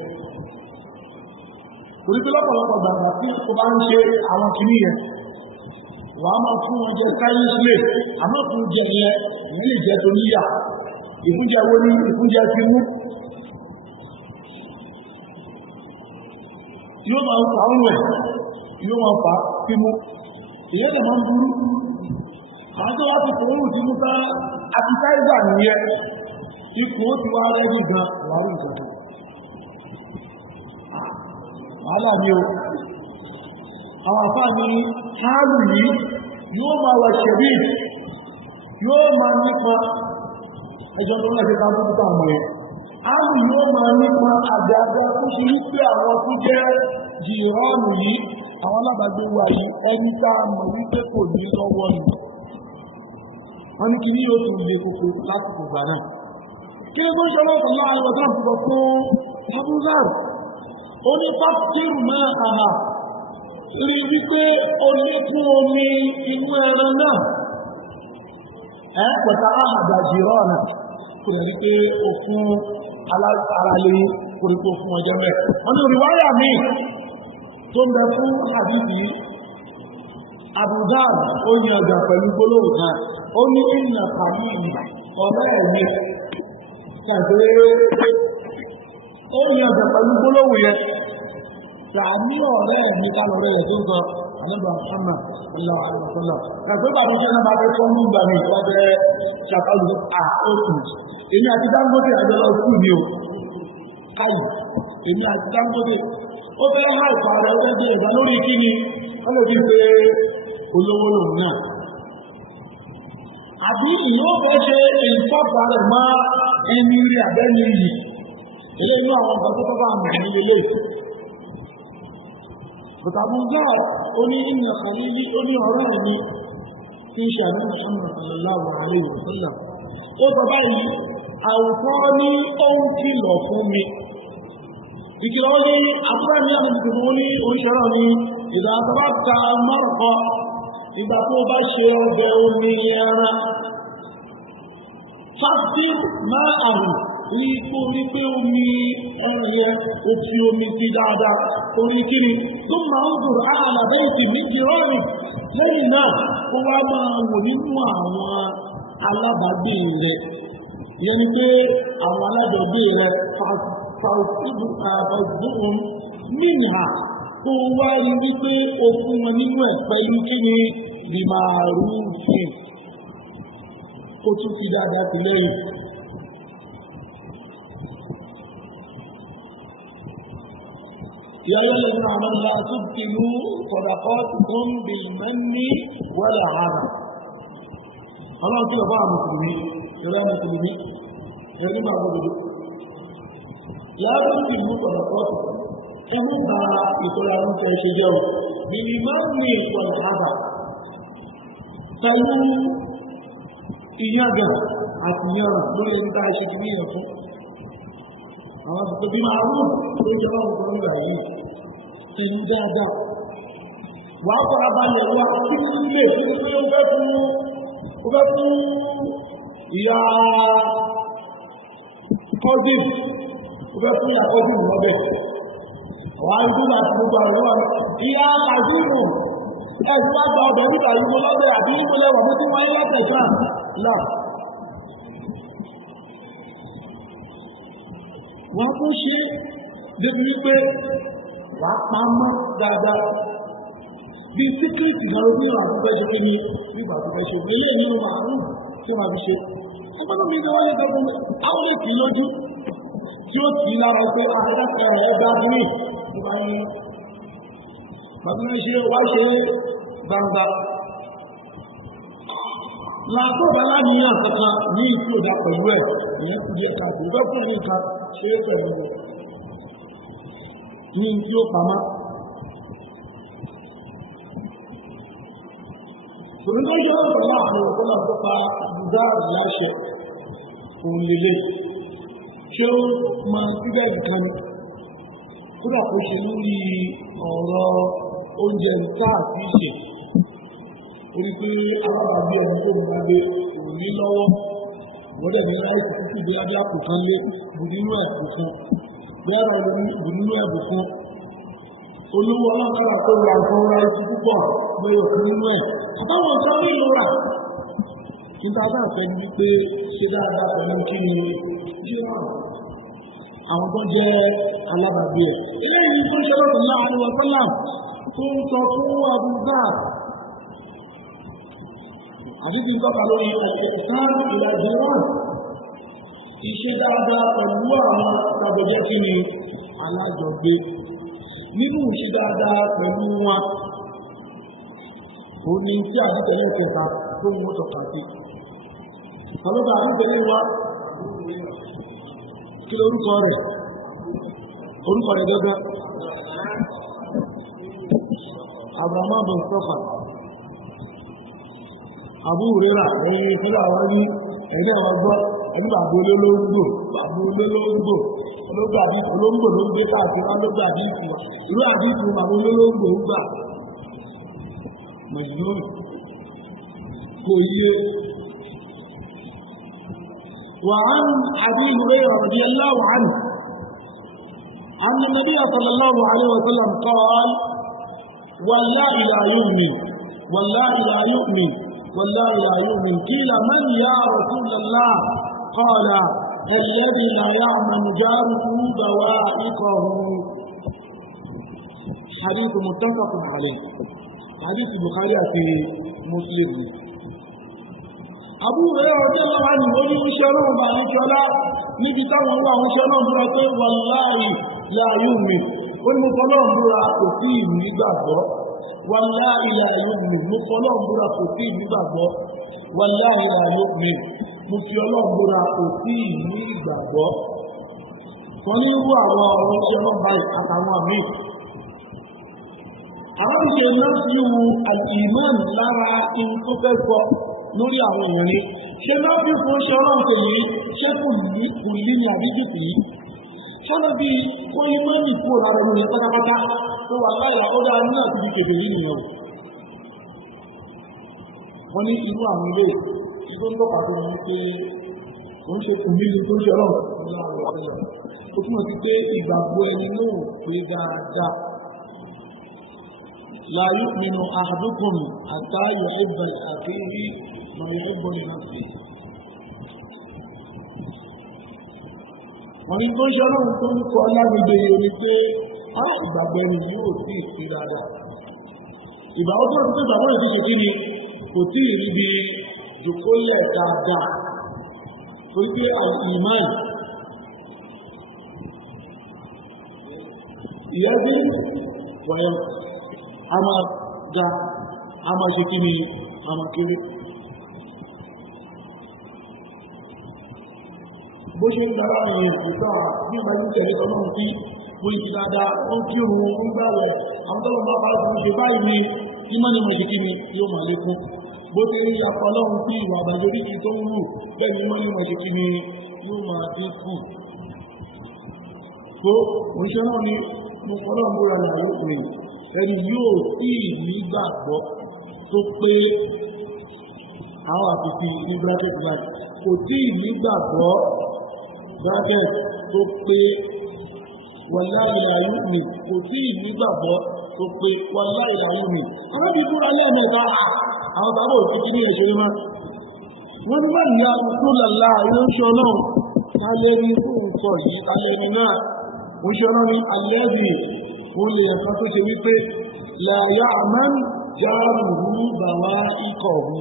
Torí pé lọ́pọ̀lọpọ̀ gbàgbà tí o bá ń ṣe àwọn kìíní yẹn wàá máa fún wọn jẹ sáyẹ́nsìlẹ̀ àmọ́ fún jẹ yẹn ìwé lè jẹ tó níyà ìfúnjẹ wo ní ìfúnjẹ ti mú yóò máa ń fa ọ̀rùn ẹ̀ yóò máa fa ti mú ìyẹn lè máa ń burú àwọn tó wá ti fòórùn tí mú ká appetizer nìyẹn ipò ó ti wá rẹ́dì gan wàá rí ìjọba wàhálà ni o àwọn àfáà ní hálù yìí yóò máa wà ṣẹ̀bí yóò máa nípa ẹjọ́ tó lẹ́sẹ̀ ká fún títà mọ̀ ẹ̀ hálù yóò máa nípa àgbàgbà tó ṣe wípé àwọn tó jẹ́ jìrọ́ọ̀nù yìí àwọn alábàágbé wa yìí ẹni tá a mọ̀ wípé kò ní lọ́wọ́ ni wọ́n ní kí ní yóò tún lè kókó lásìkò gbà náà kí ló tó ń ṣe lọ́sọ̀ láàrin ọ̀dọ́ àbúkọ fún abúzár ó ní fásitìrù máa àhà rí wípé ó lé fún omi inú ẹran náà pẹ̀ta àhàdà jìrọ̀ ọ̀nà kò rí pé ó fún ara lè koríko fún ọjọ́ mẹ́ wọ́n ní ríwáyà míì tó ń bẹ fún àbíbí abudar ó ní ọjà pẹ̀lú gbólóhùn náà ó ní ìnà pàmì ọ̀rẹ́ ẹ̀mí ṣàgbé ó ní ọjà pẹ̀lú gbólóhùn yẹn ṣàmì ọ̀rẹ́ ẹ̀mí kálọ̀rẹ́ rẹ̀ tó ń sọ àlọ́bà Muhammad sallallahu alaihi wasallam ẹgbẹ́ bàbá ṣe náà bá fẹ́ fọ́n ní ìgbà mi ìwádẹ́ ṣàkọlù àókù èmi àti Dangote àjọlọ kù ní o káyì èmi àti Dangote ó fẹ́ há ìpa rẹ̀ ó fẹ́ jẹ́ ìgbà lórí kí ni wọ́n lè fi pé olówó lòun náà àbí ìyóò fẹ́ ṣe ìfọ́pàá rẹ̀ mọ́ ẹni rí àbẹ́ni yìí ilé inú àwọn ọ̀gá tó bá mọ̀ ní ilé bùtàbùjá ó ní ìyàn kàlílí ó ní ọ̀rẹ́ mi tí ń ṣe àmì Muhammad sallallahu alaihi wasallam ó sọ báyìí àwùkọ́ ní ohun kìlọ̀ fún mi ìkìlọ̀ ní àbúrò mi àti ìdìbò ní oríṣiríṣi ní ìgbà tó bá ta mọ́rọ̀kọ́ ìgbà tó bá ṣe ọbẹ̀ omi ẹran fásitì máa àrùn ní ipò wípé omi ọ̀rọ̀ yẹn ó fi omi sí dáadáa orí kíni tó máa ń dùn àlàbẹ́ ìsìn méjì rọ́ọ̀rìn lẹ́yìn náà ó wá máa wò nínú àwọn alábàágbé rẹ̀ ìyẹn ni pé àwọn alájọgbé rẹ̀ fàṣùgbùn mìnà tó wá rí wípé o fún wọn nínú ẹ̀ pẹ̀lú kí ni bima'rufin kó tún fi dáadáa sí lẹ́yìn. يا أيها الذين آمنوا لا تبطلوا صدقاتكم بالمن والعذى. الله كده بقى مسلمين كلام مسلمين يعني ما بقول لا تبطلوا صدقاتكم كما يقولون في الشجاع بالمن والعذى. كانوا إياها أتيان لولا إذا شكلين يفهم. àwọn àti tóbi máa rú lójú ọlọ́run tó ń gbà yìí ẹ̀yìn dáadáa wà á fara balẹ̀ wá kí nílé tí ó fẹ́ fún ìyá kọ́dí ó fẹ́ fún ìyá kọ́dí lọ́bẹ̀ àwọn arúgbó máa ti gbogbo àwọn ọ̀rọ̀ ìyá kàdúrù ẹ̀sùn bá gba ọbẹ̀ nígbà yìí mo lọ́bẹ̀ àbí mo lẹ́wọ̀ mẹ́tí wọ́n yẹ́ lọ́tẹ̀sán náà wọ́n tún ṣe débi wípé wàá pamọ́ dáadáa bí síkírìtì kan ló fún àwọn fẹ́ ṣe kí ni nígbà tó fẹ́ ṣe òkè ilé nínú màálù tó máa fi ṣe ọgbọ́n mi ni wọ́n lè gbọ́dọ̀ àwọn lè kì í lójú tí ó tì í lára pé àdáka ẹ̀dá ní tó bá ní bàbá mi ṣe wá ṣe gbangba làtọ́ bá láníyàn kankan ní ìtú òdà pẹ̀lú ẹ̀ ìyẹn ti di ẹ̀ka tó fẹ́ fún nǹkan ṣe é pẹ̀lú rẹ̀ ní tí ó pamọ́. Òrùlọ́jọ́ ọ̀rọ̀ àwọn ọ̀pọ̀lọpọ̀ tó pa ìdá ìláṣẹ òun lélẹ̀ ṣé ó máa síbẹ̀ nǹkan kódà kó ṣe lórí ọ̀rọ̀ oúnjẹ nǹkan àti ìṣe orí pé alábàágbé ẹni tó mú adé òun ní lọ́wọ́ wọ́n dẹ̀ ní láìsí títí bí adé àpò kan lé bù nínú ẹ̀bù kan bẹ́ẹ̀rẹ̀ olórí bù nínú ẹ̀bù kan olówó ọlọ́kàrà tó ra nǹkan ra ikú púpọ̀ mẹ́yọ̀ fún nínú ẹ̀ àbáwọn ọjọ́ nílò rà nígbà bá fẹ́ ní pé ṣe dáadáa pẹ̀lú kí ni àwọn tó jẹ́ alábàágbé ẹ̀ eléyìí tó ṣe lọ́rùn láàrin wọn sọ́là tó ń sọ fún àbúgbà àdídì tọ́ka lórí ẹ̀sán ìlàjì wọn iṣẹ́ dáadáa pẹ̀lú àwọn tàbọ̀jẹ́ kí ni alájọgbé nínú iṣẹ́ dáadáa pẹ̀lú wọn ó ní tí àdítẹ̀lẹ́ kẹta tó mú tọ̀ka sí ọlọ́dà àdítẹ̀lẹ́ wa kí lórúkọ rẹ̀ gẹ́gẹ́ Abraham bin Sọ́fà Abu Huraira ẹ̀yìn ìfẹ́lẹ̀ àwọn ní ẹ̀yìn àwọn gbọ́ ẹni bàbá olólógbò olóngbò ló ń gbé káàkiri olóngbò àdínkù irú àdínkù bàbá olólógbò ń gbà mọ̀jùlónì kò yé وعن أبي هريرة رضي الله عنه أن النبي صلى الله عليه وسلم قال والله لا يؤمن والله لا يؤمن والله لا يؤمن قيل من يا رسول الله قال الذي لا يأمن جاره بوائقه حديث متفق عليه حديث البخاري في مسلم Abu Hurairah radiyallahu anhu ó ní oúnṣẹ́ ọlọ́run bá ní ṣọlá níbi táwọn wà oúnṣẹ́ ọlọ́run búra pé wallahi la yu'min ó ní mo fọlọ́run búra kò sí ìlú nígbàgbọ́ wallahi la yu'min mo fọlọ́run búra kò sí ìlú nígbàgbọ́ wallahi la yu'min mo fi ọlọ́run búra kò sí ìlú nígbàgbọ́ wọ́n ní irú àwọn ọ̀rọ̀ oúnṣẹ́ ọlọ́run báyìí àtàwọn àmì àwọn ìṣe náà sí al-iman lára ihun tó fẹ́ sọ lórí àwọn èèyàn ni ṣe máa bí fún ṣe ọlọ́run tó yìí ṣe kò lè ní àdíjì pé ṣọ́nà bí kó yí mọ́ ní kúrò lára lórí pátápátá tó wà láyà ó dáa ní àti ìkèdè yìí nìyàn wọ́n ní irú àwọn ilé tó ń tọ́pàá tó ní pé ó ń ṣe kù nílé tó ń ṣe ọlọ́run ó túnmọ̀ sí pé ìgbàgbọ́ ẹni náà pé dáadáa لا يؤمن أحدكم حتى يحب لأخيه ما يحب لنفسه wọ́n ní tó ń ṣe ọlọ́run tó ń kọ́ lágbègbè yìí ni pé ìgbàgbọ́ ẹni yóò sí ìpín dáadáa. Ìgbàgbọ́ tó ti pé ìgbàgbọ́ yìí ti ṣe kí ni kò tí ì ríbi jòkólẹ̀ dáadáa. Torí pé al-iman ìyẹ́bí wọ̀nyẹn a máa ga a máa ṣe kí ni a máa kéré. Bó ṣe ń dára ní ìpìtà bí ìgbà ní tẹ̀lé ọlọ́run tí wọ́n ti dáadáa ó kí òun ń gbàwẹ̀ àwọn tọ́lọ̀ bá bá fún ṣe báyìí ní ìmọ̀ ni mo ṣe kí ni yóò máa lékún. Bó ti rí apá ọlọ́run tí ìwà àbàjẹ́ orí kì í tó ń rù bẹ́ẹ̀ ni ìmọ̀ ni mo ṣe kí ni yóò máa dínkù. Tó oníṣẹ́ náà ni mo fọlọ́ ń bóra ní àlópin ẹni yóò tí nígbàgbọ́ tó pé àwọn àfìsí ní bracket line kò tí nígbàgbọ́ bracket tó pé wallahi la yu'min kò tí nígbàgbọ́ tó pé wallahi la yu'min. Arábí búra lẹ́ẹ̀mẹ́ta àwọn tàbí òfin ní ẹ̀ṣẹ́ máa wọ́n bá ní Rasulullah ilé ń ṣọ́ náà alẹ́ ní fún sọ yìí alẹ́ ní náà ń ṣọ́ náà ní alẹ́bì ó lè ẹ̀kan tó ṣe wípé la ya'man jaruhu bawa'iqahu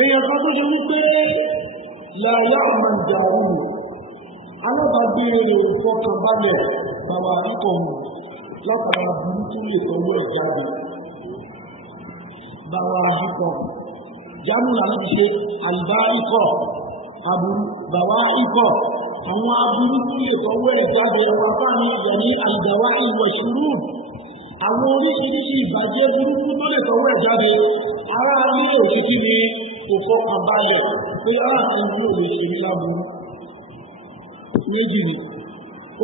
èèyàn kan tó ṣe wípé la ya'man jaruhu alábàágbé rẹ̀ fọkàn balẹ̀ bawa'iqahu látara burúkú lè tọwọ́ ẹ̀ jáde bawa'iqahu jámù náà ti ṣe àlùbáríkọ̀ aburú bawa'iqahu àwọn aburú tó lè tọwọ́ ẹ̀ jáde wọn bá ní ìgbà ní al-dawa'i wa shurud àwọn oríṣiríṣi ìbàjẹ́ burúkú tó lè tọwọ́ ẹ̀ jáde ara ní òṣìṣì ni kò fọkàn balẹ̀ pé aláàfin ní òwe ṣe rí láburú méjì ni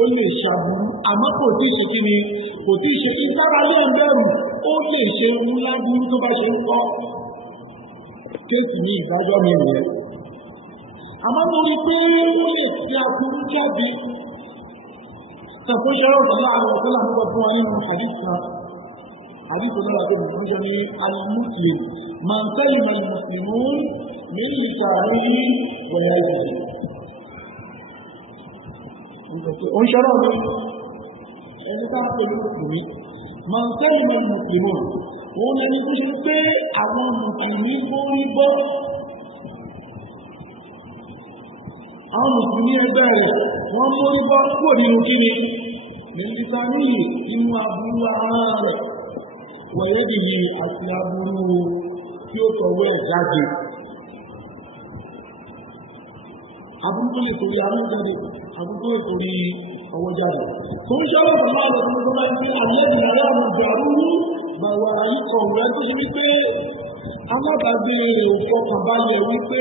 ó lè ṣàbùrú àmọ́ kò tí ṣe kí ni kò tí ṣe ìdára lé ẹgbẹ̀rún ó lè ṣe ńlá burú tó bá ṣe ń kọ́ kéèkì ní ìdájọ́ mi nìyẹn. Àmọ́ lórí pé ó lè fi aburú jáde tẹ̀kọ́ṣẹ́rọ̀ ọ̀dọ́lá àwọn ọ̀tọ́lá ń gbọ́ fún wa nínú àdìsọ lọ́la tó bù fún ṣe ní al-muslim man salima al-muslimun min lisanihi wa yadihi. Ó ń ṣẹ́rọ̀ mi ẹni ká pè ní mùsùlùmí man salima al-muslimun òun lẹni tó ṣe pé àwọn mùsùlùmí borí bọ́ àwọn mùsùlùmí ẹgbẹ́ rẹ̀ wọ́n mórí bọ́ kúrò nínú kíni nígbà nílì nínú aburú ara rẹ̀ wọ̀nyẹ́dìyí àti aburú tí ó tọwọ́ ẹ̀ jáde aburú tó lè torí aburú jáde aburú tó lè torí ọwọ́ jáde tó ń ṣọ́rọ̀ pẹ̀lú àwọn ọmọ tó máa ń gbé àlẹ́bìnrin aláàmú gbàrúrú bàwà ayíkọ̀ rẹ̀ tó ṣe wípé alábàágbé rẹ̀ ò fọkàn balẹ̀ wípé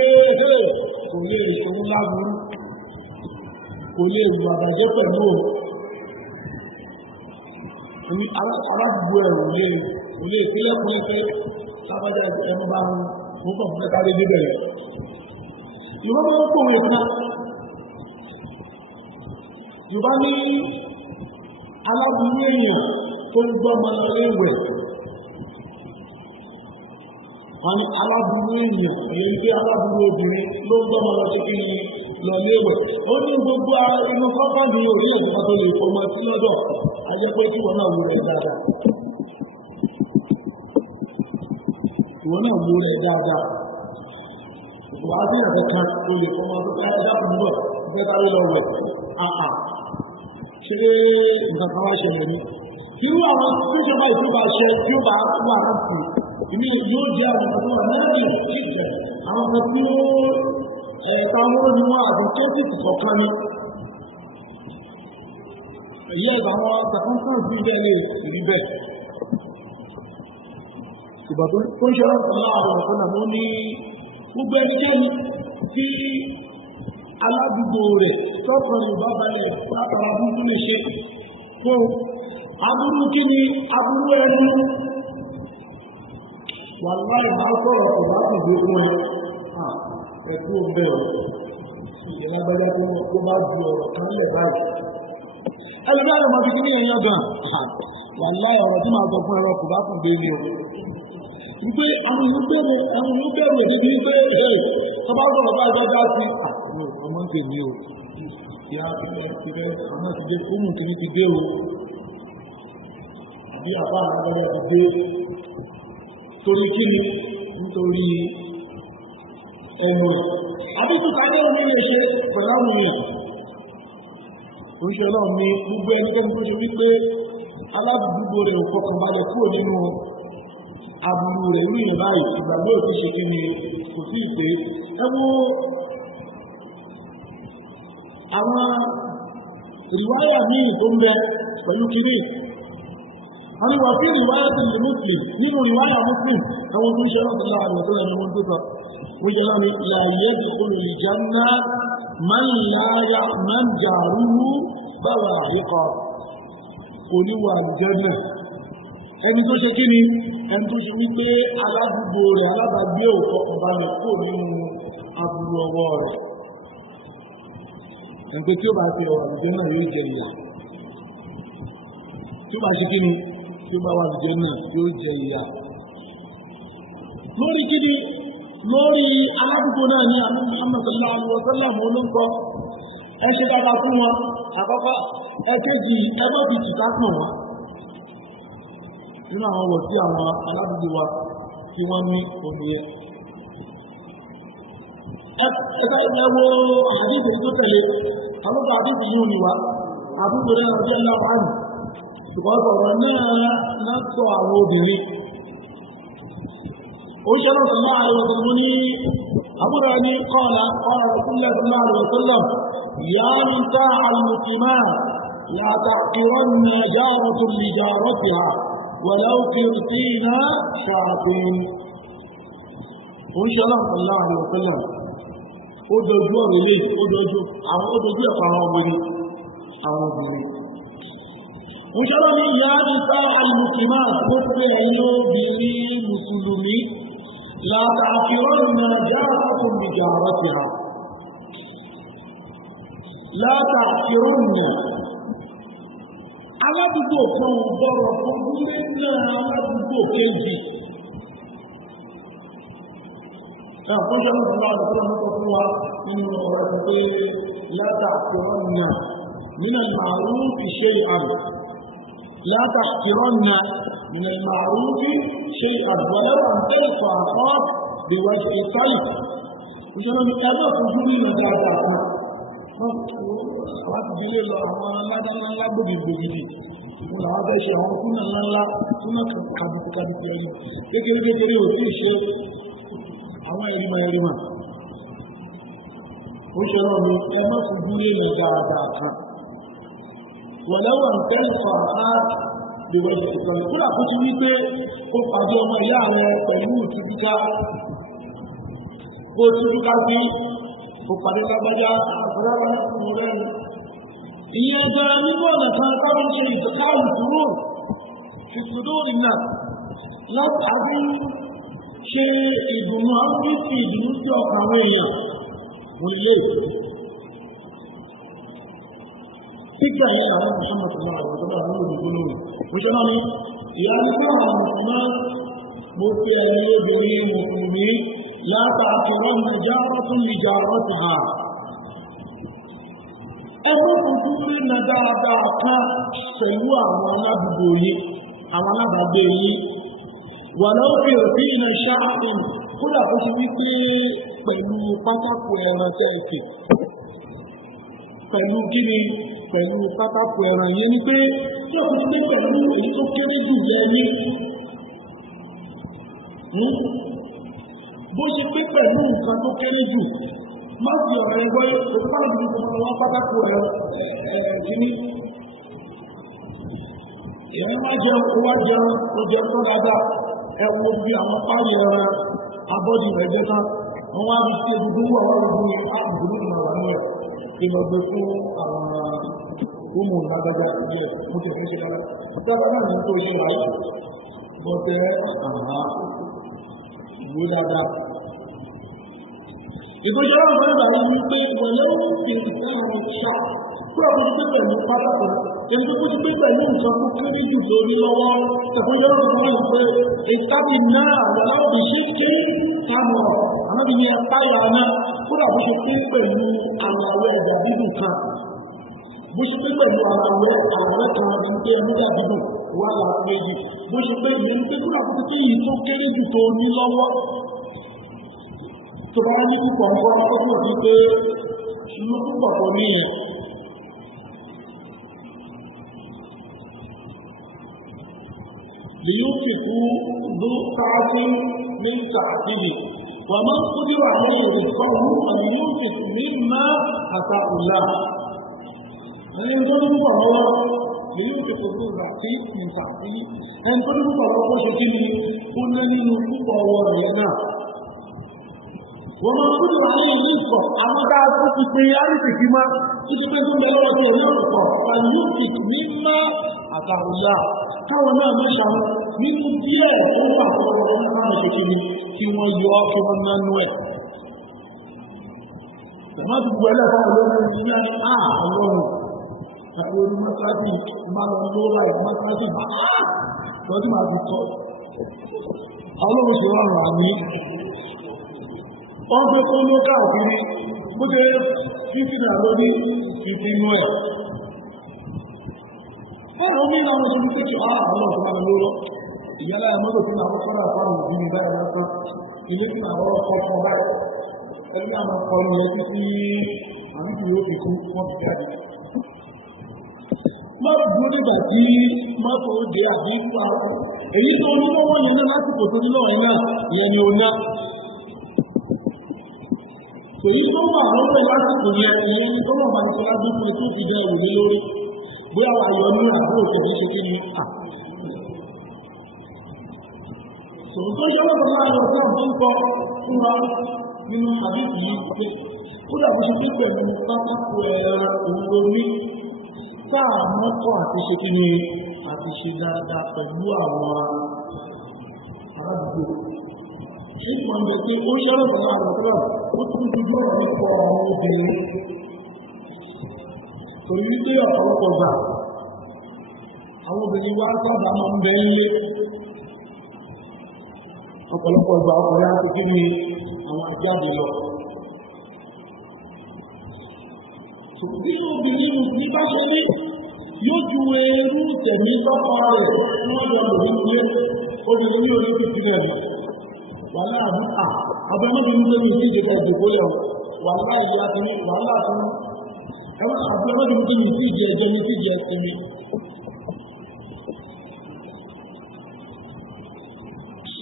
kò lè ṣòun láburú kò lè lu àbàjẹ́ pẹ̀lú aládùúgbò ẹ̀ ò lè sílẹ̀kùn ẹ̀fẹ́ lábàjẹ́ ẹnu bá mú kàn fún ẹ̀ka lé níbẹ̀ rẹ̀. Yorùbá máa ń pòwe kan Yorùbá ní aláburú èèyàn tó ń gbọ́ ọmọ lọ léwẹ̀ wọ́n ní aláburú èèyàn èyí pé aláburú obìnrin ló ń gbọ́ ọmọ lọ sí kí ni lọ léwẹ̀ ó ní gbogbo ara inú kọ́kàndì orílẹ̀ èdè tó lè fọmọ sí lọ́dọ̀ ajẹ́ pé kí wọ́n náà wú rẹ̀ dáadáa ìwọ́n náà wú rẹ̀ dáadáa wà á bí ẹ̀kọ́ kan tó lè fọmọ tó ká ẹ̀dá fún bọ̀ ìfẹ́ sáré lọ wẹ̀ ṣe nǹkan kan wá ṣẹlẹ̀ ní irú àwọn tó ṣọba ìfúnba ṣẹ tí ó bá wà láti ìní yóò jẹ́ àwọn ọmọ náà náà ní ìṣẹ̀ àwọn ọmọ tí ó ẹ̀ka owó ni wọ́n àti tó sì ti kọ̀ọ̀kan ní èyí ẹ̀gbà wọn sàkóńtàn sí ilé ilé ìrí bẹ́ẹ̀ ìgbà tó ń ṣe ọ̀rọ̀ láàrin ọ̀pọ̀ náà mọ́ ní gbogbo ẹnikẹ́ni tí aládùúgbò rẹ̀ tọ́kọ̀ yorùbá balẹ̀ látara burúkú lè ṣe fún aburú kí ni aburú ẹnu wà láì máa sọ̀rọ̀ kò bá sì gbé wọn ẹ̀kú ọ̀bẹ̀ ọ̀ ìyẹnagbẹ́lẹ́ tó bá ju ọ̀rọ̀ kan lẹ̀ báyìí ẹlẹ́bí àwọn ọmọ bíi kí ní èèyàn gan wà láì ọ̀rọ̀ tí màá sọ fún ẹ̀rọ kò bá sì gbé ní o wípé àwọn ìlú bẹ̀rù èdè bíi pé tọ́ba sọ̀rọ̀ bá ẹjọ́ dá sí ọmọ ń tèmi o ìyá ìrẹ́ àwọn ti dé fún kìíní ti dé o àbí àbá àgbẹ̀rẹ̀ ti dé torí kí ni nítorí ẹnu àbí tó ká ní omi lè ṣe pẹ̀lú àwọn èèyàn oríṣẹ́ náà ní gbogbo ẹnikẹ́ni tó ṣe wípé aládùúgbò rẹ̀ ò fọkànbalẹ̀ kúrò nínú aburú rẹ̀ ní ìrìn báyìí ìgbàgbé ò ti ṣe kí ni kò sí ìpè ẹ wo àwọn ìwáyà míì tó ń bẹ pẹ̀lú kiri àwọn ìwà fí ìwáyà ti lè muslim nínú ìwáyà muslim àwọn tó ń ṣe ọ̀sán láàrin ọ̀sán ẹni wọn tó sọ wọ́n jẹ́ láàrin láàyè ìkọlù ìjánná man láyà man jàrúrú báwa àríkọ oníwà àlùjànnà ẹni tó ṣe kí ni ẹni tó ṣe wípé aládùúgbò rẹ̀ alábàágbé òkọ̀ ọ̀balẹ̀ kò nínú aburú ọwọ́ rẹ̀ ẹgbẹ́ tí ó bá fi ọ̀rọ̀ àlùjànnà yóò jẹ ìyà tí ó bá ṣe kí ni tí ó bá wà àlùjànnà yóò jẹ ìyà lórí kí ni lórí aládùúgbò náà ní àmì Muhammad sallallahu alaihi wa sallam olóńkọ ẹ ṣe dáadáa fún wọn àkọ́kọ́ ẹ̀kejì ẹgbẹ́ fi tìta kàn wọ́n nínú àwọn ọ̀wọ̀ tí àwọn aládùúgbò wa tí wọ́n ní òní ẹ̀. ẹ̀ka ẹ̀wọ̀ àdìgbò tó tẹ̀lé àwọn àdìgbò yìí ni wa àdúgbò náà ọjọ́ ńlá wà ní ṣùgbọ́n ọ̀rọ̀ náà sọ àwọn obìnrin. ó ṣe náà sọ̀rọ̀ àìwọ̀sán mú ní àbúrò ní kọ́ọ̀lá rasulullah sallallahu alaihi wasallam ya nisaa al-muslimat la tahqiranna jaratun li jaratiha ولو كرتينا شاطين وإن شاء الله صلى الله عليه وسلم أدوجو رلي أدوجو أفعال أمري وإن شاء الله يا نساء المسلمات كفر بني مسلمي لا تعفرن جارة بجارتها لا تعفرن aládùúgbò kan ò bọ̀rọ̀ fún gúnlé náà aládùúgbò kejì. Ẹ̀kọ́ ṣe lọ́sùn láàrín tó lọ́mọ́tọ̀ fún wa nínú ọ̀rọ̀ ẹ̀ pé látàkìrọ́nà nínú ìmàrún fi ṣe àrùn. Látàkìrọ́nà nínú ìmàrún fi ṣe àrùn. Wọ́lẹ́wà ń tẹ́ ìfọ̀ àkọ́ bí wọ́n ṣe sáyì. Ìṣẹ́lẹ̀ ní ẹgbẹ́ fún gúnlé náà dáadáa fún àwọn ti dílé lọ àwọn ńlá gbòdìgbòdì wọn làwọn fẹ́ ṣe àwọn fúnà ńlá fúnà kàdùkàdùkù ẹni kékeré ò tí ì ṣe àwọn ẹ̀rìmọ̀ ó ṣe rán mi ẹ má fi dúlé lọ dáadáa kan wọ̀lẹ́wà ń tẹ́lẹ̀ fà á lèwọ̀ ìṣẹ̀lẹ̀ kúrò àkóso wípé ó pàdé ọmọ ìyá rẹ pẹ̀lú ìtúbíká bó túbíká sí ó pàdé lágbájá àbúráwá ní fún rẹ̀ ìyẹn jẹ́ nínú ọ̀nà kan táwọn ṣe ìtọ́káàlù dúró ṣùgbọ́n ìgbà látàrí ṣe ìdùnnú àwọn ìfì ìdùnnú sí ọkàn àwọn èèyàn wọ́n lè kíkà ní àwọn Muhammad sallallahu alaihi wa sallam àwọn olùgbòlò mo ṣe náà ní ìyá nípa àwọn mùsùlùmí mo fi ẹ̀rẹ́ lóbìnrin mùsùlùmí látàkìrọ̀ nàìjára tún lè jà rọ́tì ha ẹgbẹ́ tuntun rí na dáadáa ká pẹ̀lú àwọn aládùúgbò yìí àwọn alábàágbé yìí wà lọ́wọ́ fi òfin iná ṣáàtìn kódà kó ṣe wípé pẹ̀lú pátákó ẹran tẹ́ẹ̀kì pẹ̀lú kíni pẹ̀lú pátákó ẹran yẹn ni pé tí ó fi pẹ̀lú èyí tó kéré jù yẹ ní bó ṣe pé pẹ̀lú nǹkan tó kéré jù má fi ọ̀rọ̀ ẹgbẹ́ òkúpàá ìlú tó máa wọ́n pátákó kíní èèyàn má jẹun ó wá jẹun ó jẹun tó dáadáa ẹ wo bí àwọn páyì ẹran abọ́dì rẹ̀ jẹ́ tán wọ́n wá bí sí egungun wà wọ́n lójú ní àbùkù ní ìmọ̀ wà ní ẹ̀ kí lọ gbé fún àwọn ọmọ ìdágájá ilẹ̀ mú ti fi ṣe lára dábàá náà ní tó ṣe láyé bọ́tẹ́ àhá ìwé dáadáa ìgbésẹ̀ náà fẹ́ bàbá mi pé ìwọ̀lẹ́ ó fi ìdáhùn ṣá kúrò kó ti pé pẹ̀lú pátákó èmi tó kó ti pé pẹ̀lú nǹkan tó kéré jù lórí lọ́wọ́ ìgbésẹ̀ náà fẹ́ bàbá mi pé ìtàbí náà àgbàlá òbí ṣe ké kámọ̀ àmọ́bí ni ẹ̀ka ìyá náà kúrò kó ti pé pẹ̀lú àwọn ọ̀rẹ́ ẹ̀dà dídùn kan bó ṣe pé pẹ̀lú ààrẹ kan ní pé ẹnu dàbídùn wà láti méjì bó ṣe pé ìyẹn pé kúrò àkókò tí yìí tó kéré jù tó ní lọ́wọ́ tó bá ní púpọ̀ nǹkan ọkọ̀ ní pé inú púpọ̀ tó ní yẹn. لينفقوا ذو سعة من سعته ومن قدر عليه رزقه فلينفق مما آتاه الله. ẹni tó ní púpọ̀ lọ́wọ́ لينفق ذو سعة من سعته ẹni tó ní púpọ̀ lọ́wọ́ ṣe kí ni ó ná nínú púpọ̀ ọwọ́ rẹ̀ náà. ومن قدر عليه رزقه àwọn ká tó ti pe àrísìkí má títí pé tó ń bẹ lọ́wọ́ tó ní ọ̀pọ̀ فلينفق مما آتاه الله. káwọn náà má ṣàwọn nínú díẹ̀ tó wà fọ́wọ́ náà ṣe kí ni kí wọ́n yọ kí wọ́n nánú ẹ̀. Tẹ̀mọ́ ti gbọ́ ẹlẹ́fà olóòrùn ní ọlọ́run àti orí mọ́sáàtì máa lọ lóra ẹ̀ mọ́sáàtì lọ́dún máa fi tọ́. Ọlọ́run ṣe rọrùn àmì. Wọ́n gbé kó ló káàkiri bó ṣe fífi náà lórí ìdínú ẹ̀. Ọ̀rọ̀ mi náà mo tún ní pé ọlọ́run tó máa lọ lọ́rọ̀. Ìyálà ẹ̀ mọ́tò tí àwọn fọ́nà fáwọn òbí mi báyìí lọ́sán. Ilé tí àwọn ọkọ̀ fún báyìí. Ẹni àwọn ọkọ̀ lọ títí àmì yóò fi kú wọ́n fi jáde. Má dúró nígbà tí mọ́tò òde àbí ìlú àwọn. Èyí tó ní lọ́wọ́ yẹn náà lásìkò tó ní lọ́wọ́ yẹn náà ìyẹn ni ó ná. Èyí tó wà lọ́wọ́ lásìkò yẹn ìyẹn ni tó lọ́wọ́ bá ti sọ lábẹ́ fún ẹ tó fi bẹ́ẹ̀ wò ní lórí. Bóyá wà yọ ní àbúrò tó fi ṣe kí ni à. Sòtò ṣẹlẹ̀ tó máa lọ sí àwọn tó ń kọ fún wa nínú àbíkì yìí pé ó dàbí ṣe pé pẹ̀lú pátákó ẹ̀rọ òǹrorí táà mọ́kọ́ àti ṣe kí ni àti ṣe dáadáa pẹ̀lú àwọn aládùúgbò. Ṣé ìpọn jẹ pé ó ṣẹlẹ̀ tó máa lọ sí ó tún dúdú ọ̀rọ̀ nípa àwọn obìnrin. Torí wípé ọ̀pọ̀lọpọ̀ gbà àwọn obìnrin wá sábà máa ń bẹ nílé. Ọ̀pọ̀lọpọ̀ ìgbà ọkùnrin á ti kí ni àwọn ajáde lọ. Bí obìnrin ní bá ṣe ní yóò ju eérú tẹ̀mí tọ́kọ rẹ̀ tí wọ́n jọ lò nílé obìnrin ní orí ti sílẹ̀ ní. Wàhálà àbúkà ọbẹ̀ mọ́bìnrin tó ní ìdíje ká ìdìbò yẹn wàhálà ìyá ti ní wàhálà tó ní. Ẹ̀wọ́n àbúrò mọ́bìnrin tó ní ìdíje ẹjọ́ ní ìdíje ẹsẹ̀ mi.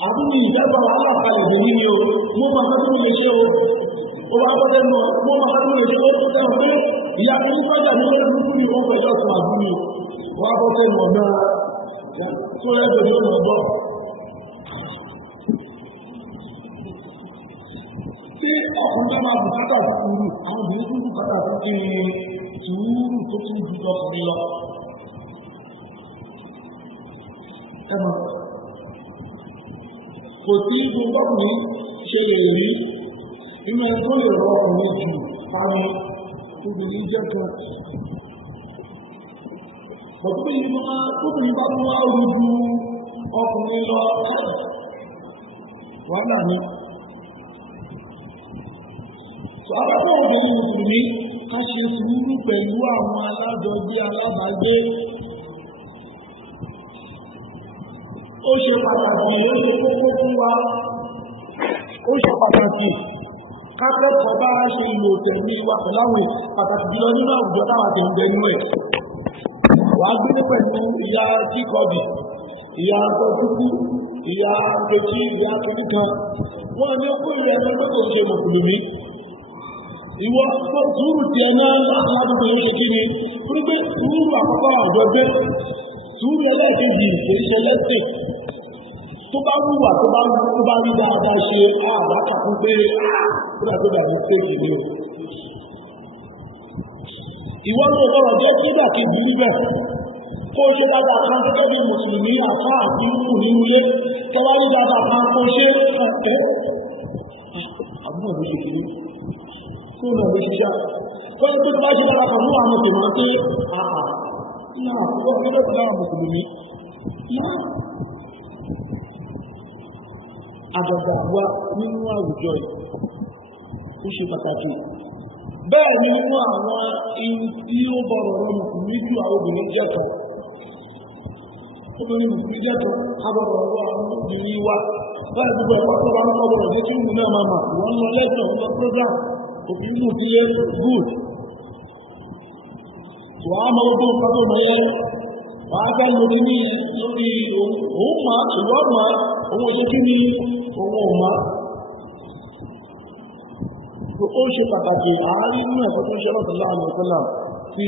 Àbúrò ìjọba wàhálà kalẹ̀ lè ní o, mo máa fẹ́ tó lè ṣe o. Ó wá bọ́ lẹ́nu mo máa fẹ́ tó lè ṣe o tó tẹ́wọ̀n pé ìyá mi ní sọ́jà ní ọdún kúrú ní ọkọ̀ ìjọ fún àbúrò. Ó wá bọ́ sẹ́nu ọ̀nà tó lẹ́gbẹ̀ẹ́ ní ọ̀nà ọ̀gbọ́. Tí ọkùnrin bá máa bùkátà fún sùúrù, àwọn obìnrin tún bùkátà fún kí sùúrù tó tún ju ọkùnrin lọ. Kò sí gbogbo ọkùnrin ṣe lè rí inú ẹgbẹ́ lè rọ ọkùnrin jù parí obìnrin jẹ́ kan. Obìnrin bá tún wá rú ju ọkùnrin lọ wàhálà ni. Àbábọ̀ obìnrin mùsùlùmí ká ṣe sùúrù pẹ̀lú àwọn alájọgbé alábàágbé. Ó ṣe pàtàkì, ó ṣe kókó fún wa, ó ṣe pàtàkì kápẹ́kọ̀ọ́ bá ṣe ìlò tẹ̀mí wa pẹ̀láwìn pàtàkì jùlọ nínú àwùjọ táwà tẹ̀ ń bẹ nínú ẹ̀. Wà á gbé pẹ̀lú ìyá kíkọ́bì, ìyá akọ́kúkú, ìyá akẹ́kí, ìyá akẹ́kí kan. Wọ́n ní kó ìrẹ́ ẹgbẹ́ tó ṣe mùsùlùmí. Ìwọ sùúrù ti ẹ̀nà aládùúgbò yóò ṣe kí ni? Torí pé sùúrù àkọ́kọ́ àwùjọ gbé, sùúrù ẹlẹ́ẹ̀kejì kò ṣe lẹ́sìn. Tó bá wúwà tó bá rí dáadáa ṣe àdáka fún pé kódà ní stéèkì ni o. Ìwọ́n ló gbọ́dọ̀ jẹ́ kígbà kejì níbẹ̀. Kó ṣe dáadáa kan gẹ́gẹ́ bí mùsùlùmí àfá àti ìlú ní ilé tó bá rí dáadáa kan kó ṣe kàkẹ́. Àbúrò ló ṣe kiri. Kó lọ lè ṣiṣẹ́. Kó ní tó bá ṣe dáadáa kan mú àwọn tèmọ́ pé náà kó gbọ́dọ̀ sí àwọn mùsùlùmí. Àgbàgbà wa nínú àwùjọ yìí ó ṣe pàtàkì bẹ́ẹ̀ ni nínú àwọn ihun tí ó bọ̀rọ̀ rẹ mùsùlùmí ju àwọn obìnrin jẹ́ kan obìnrin mùsùlùmí jẹ́ kan abọ̀rọ̀ ọwọ́ àwọn obìnrin wa báyìí gbogbo ẹ̀kọ́ tó bá ń kọ́ bọ̀rọ̀ jẹ́ kí òun náà máa mà wọ́n lọ lẹ́sọ̀ wọn lọ program òbí mú sí yẹ good wàá mọ gbogbo nǹkan tó mọ yẹ wàá gbá lórí ní lórí òun mà ìwọ́n mà òun ò ṣe kí ni òun ò mà. Ó ṣe pàtàkì àárín inú ẹ̀kọ́ tó ń ṣe ọlọ́sọ̀lá àmì ọ̀sọ́lá ti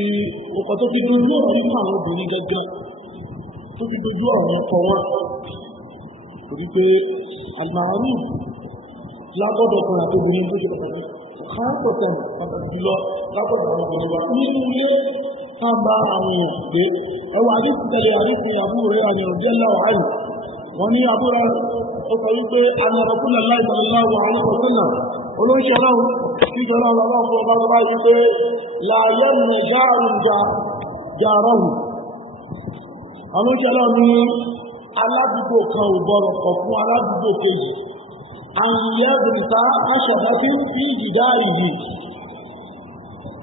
ọkọ̀ tó fi dojú ọ̀rọ̀ nípa àwọn obìnrin gẹ́gẹ́ tó fi dojú ọ̀rọ̀ ọkọ̀ wọn torí pé àlùmọ̀ọ́rù lágbọ́dọ̀ kan àti obìnrin tó ṣe pàtàkì káàkọ̀tàn pàtàkì jùlọ lágbọ́dọ̀ àwọn obìnrin wa nínú ilé ká bá àwọn èèyàn gbé ẹwà àdínkù tẹ̀lé àdínkù àbúrò rẹ̀ àyàn jẹ́ láwọ̀ àyè wọ́n ní àbúrò ó sọ wípé alẹ́rọ̀kúnlẹ̀ láìsọ̀lọ́wọ́ àlùkọ̀sọ́nà olóńṣẹ́ náà títọ́ náà lọ́wọ́ fún ọba tó bá yí pé láàyẹ́ ní jáàrùn jàrọ̀hù olóńṣẹ́ náà ní aládùúgbò kan ò bọ̀rọ̀ kọ̀ fún aládùúgbò kejì àyíyẹ́ bìrìtà aṣọ̀dá tí ń fi ìjìdá ìyí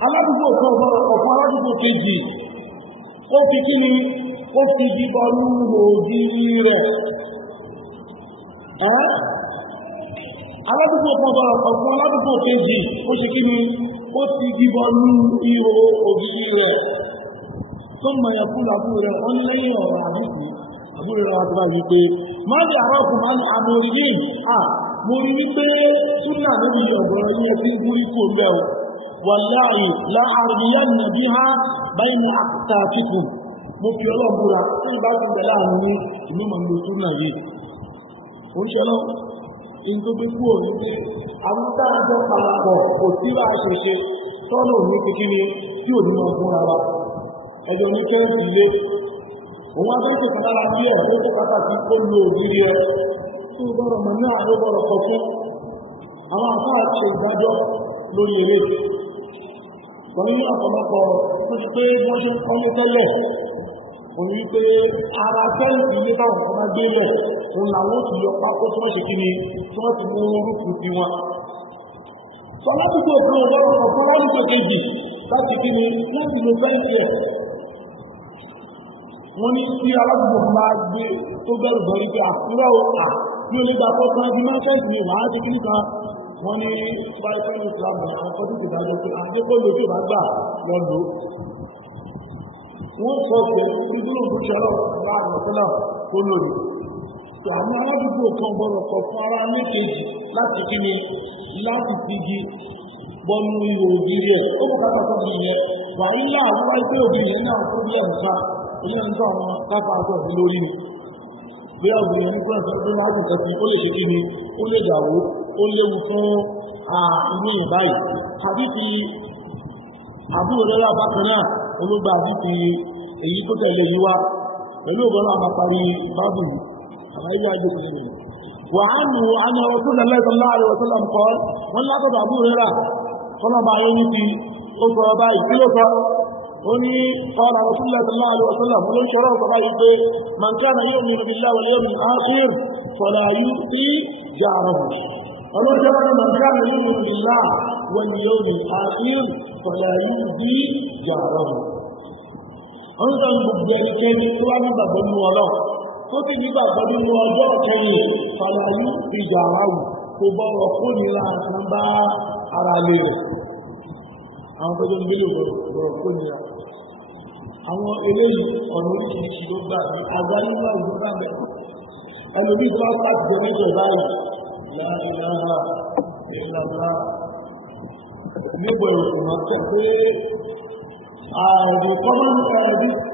aládùúgbò kan ò bọ̀rọ̀ kọ̀ fún aládùúgbò kejì ó fi kí ni ó fi bíbọ nínú ògiri rẹ̀ aládùúgbò kan bọ̀rọ̀ ọ̀pọ̀ aládùúgbò kejì ó ṣe kí ni ó ti gíbọ ní ihò ògiri rẹ̀ tó mọ̀ ẹ̀kú làbúrò rẹ̀ wọ́n lẹ́yìn ọ̀rọ̀ àbúrò rẹ̀ wá tó bá yí pé máa lè àárọ̀ kò máa ní àmórí ní mo rí wípé súnà níbi ọ̀gbọ̀rọ̀ ní ẹtí gúrí kò mẹ́ o wà láàyè láàrìyá nàbí ha báyìí ní àkúta kíkùn mo fi ọlọ́ọ̀búra tí ìbá ti bẹ̀ láàrin ní ìlú mọ̀ ní súnà yìí oríṣẹ́ náà tó gbé kúrò ní pé àwọn dáadọ́ parapọ̀ kò sí bá ṣẹṣẹ tọ́nà òní kékeré tí ò ní mọ̀ fún ara ẹjọ́ ní kẹ́rìntì ilé òun abẹ́rẹ́ kan lára bí ẹ̀ tó kàkà sí kó lo ògiri ẹ tó bọ̀rọ̀ mọ̀ ní àárọ̀ bọ̀rọ̀ kọ̀ fún àwọn àfáà ṣe ìdájọ́ lórí eré wọ́n ní ọ̀pọ̀lọpọ̀ tó ti pé wọ́n ṣe ń kọ́lé tẹ́lẹ̀ òní pé ara kẹ́rìntì ilé táwọn kan bá gbé lẹ̀ òun làwọn ti yọ pápó tí wọ́n ṣe kí ni tí wọ́n ti mú orúkú sí wọn. sọ ládùúgbò kan ọlọ́run ọ̀kan ládùúgbò kejì láti kí ni wọ́n ti lo fẹ́ǹsì ẹ̀. wọ́n ní tí aládùúgbò máa gbé tó bẹ̀rù bọ̀ wípé àkúrẹ́ o bí o lè gbà pọ̀ kan bí máa fẹ́ǹsì ni wàá ti kí nìkan. wọ́n ní báyìí fẹ́ǹsì ìsìlámù àwọn kan tó ti dájọ́ pé àdékò lójú bá gbà lọ lò ó. wọ́n sọ pé ìdúró ìbúṣọ́lọ́ bá àrùn àwọn aládùúgbò kan gbọ́dọ̀ kọ̀ fún ara méjèèjì láti kí ni láti fi di bọ́nú ihò ògiri ẹ̀ ó bùkátà tó di yẹn wàyí náà wíwá pé ògiri yẹn náà tó bí ẹ̀ǹta ilé ń tọ́ àwọn káfà àtọ̀ sí lórí ni bí ọ̀gbìn yẹn ní pẹ́ẹ́sì tó láti tẹ̀sí ó lè ṣe kí ni ó lè dàwó ó léwu fún inú yẹn báyìí àbí ti àbúrò rẹ̀ lábàkan náà olóògbé àbí ti èyí tó tẹ̀lé yìí wá pẹ̀lú ògbọ́n náà máa parí bábù وعنه أن رسول الله صلى الله عليه وسلم قال من لا تدع أبو هريرة قال بعيني في أسرة باي كيلوكا قال رسول الله صلى الله عليه وسلم ولن شرع باي من كان يؤمن بالله واليوم الآخر فلا يؤذي جاره ولن شرع من كان يؤمن بالله واليوم الآخر فلا يؤذي جاره أنت المبدأ كان يقول بني الله tó ti nígbà pẹ̀lú ọjọ́ kẹyìn fàlàyé ìjà àwù kò bọ́rọ̀ fún ìlà àtàn bá ara lè rẹ̀ àwọn tó ń gbélé bọ̀rọ̀ fún ìlà àwọn eléyìí ọ̀nà oríṣiríṣi ló gbà ní àgbà nínú àwùjọ náà bẹ̀rẹ̀ ẹlòmí tó wá pàtì jẹ mẹ́jọ báyìí láìláha ìlànà nígbà òkú máa tẹ̀ pé the common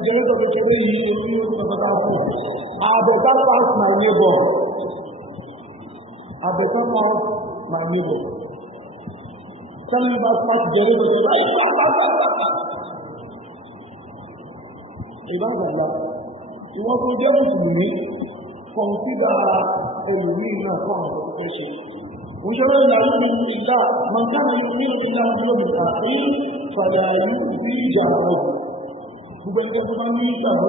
jẹ́rẹ́tọ̀ kékeré yìí ní ọ̀pọ̀lọpọ̀ fún I better pass my neighbor. I better pass my neighbor. Tell me about what jẹ́rẹ́tọ̀ kékeré ìbáṣàlá tí wọ́n tó jẹ́ mùsùlùmí kọ̀ǹsídà ẹlòmíì náà fún àwọn ọ̀pọ̀ ṣe. Òṣèré ìlànà ìlú ìlà mọ̀tánà ìlú ìlà lórí àti fàyàrí sí ìjà ọ̀rọ̀. Gbogbo ẹgbẹ́ tó bá ní ìgbàgbọ́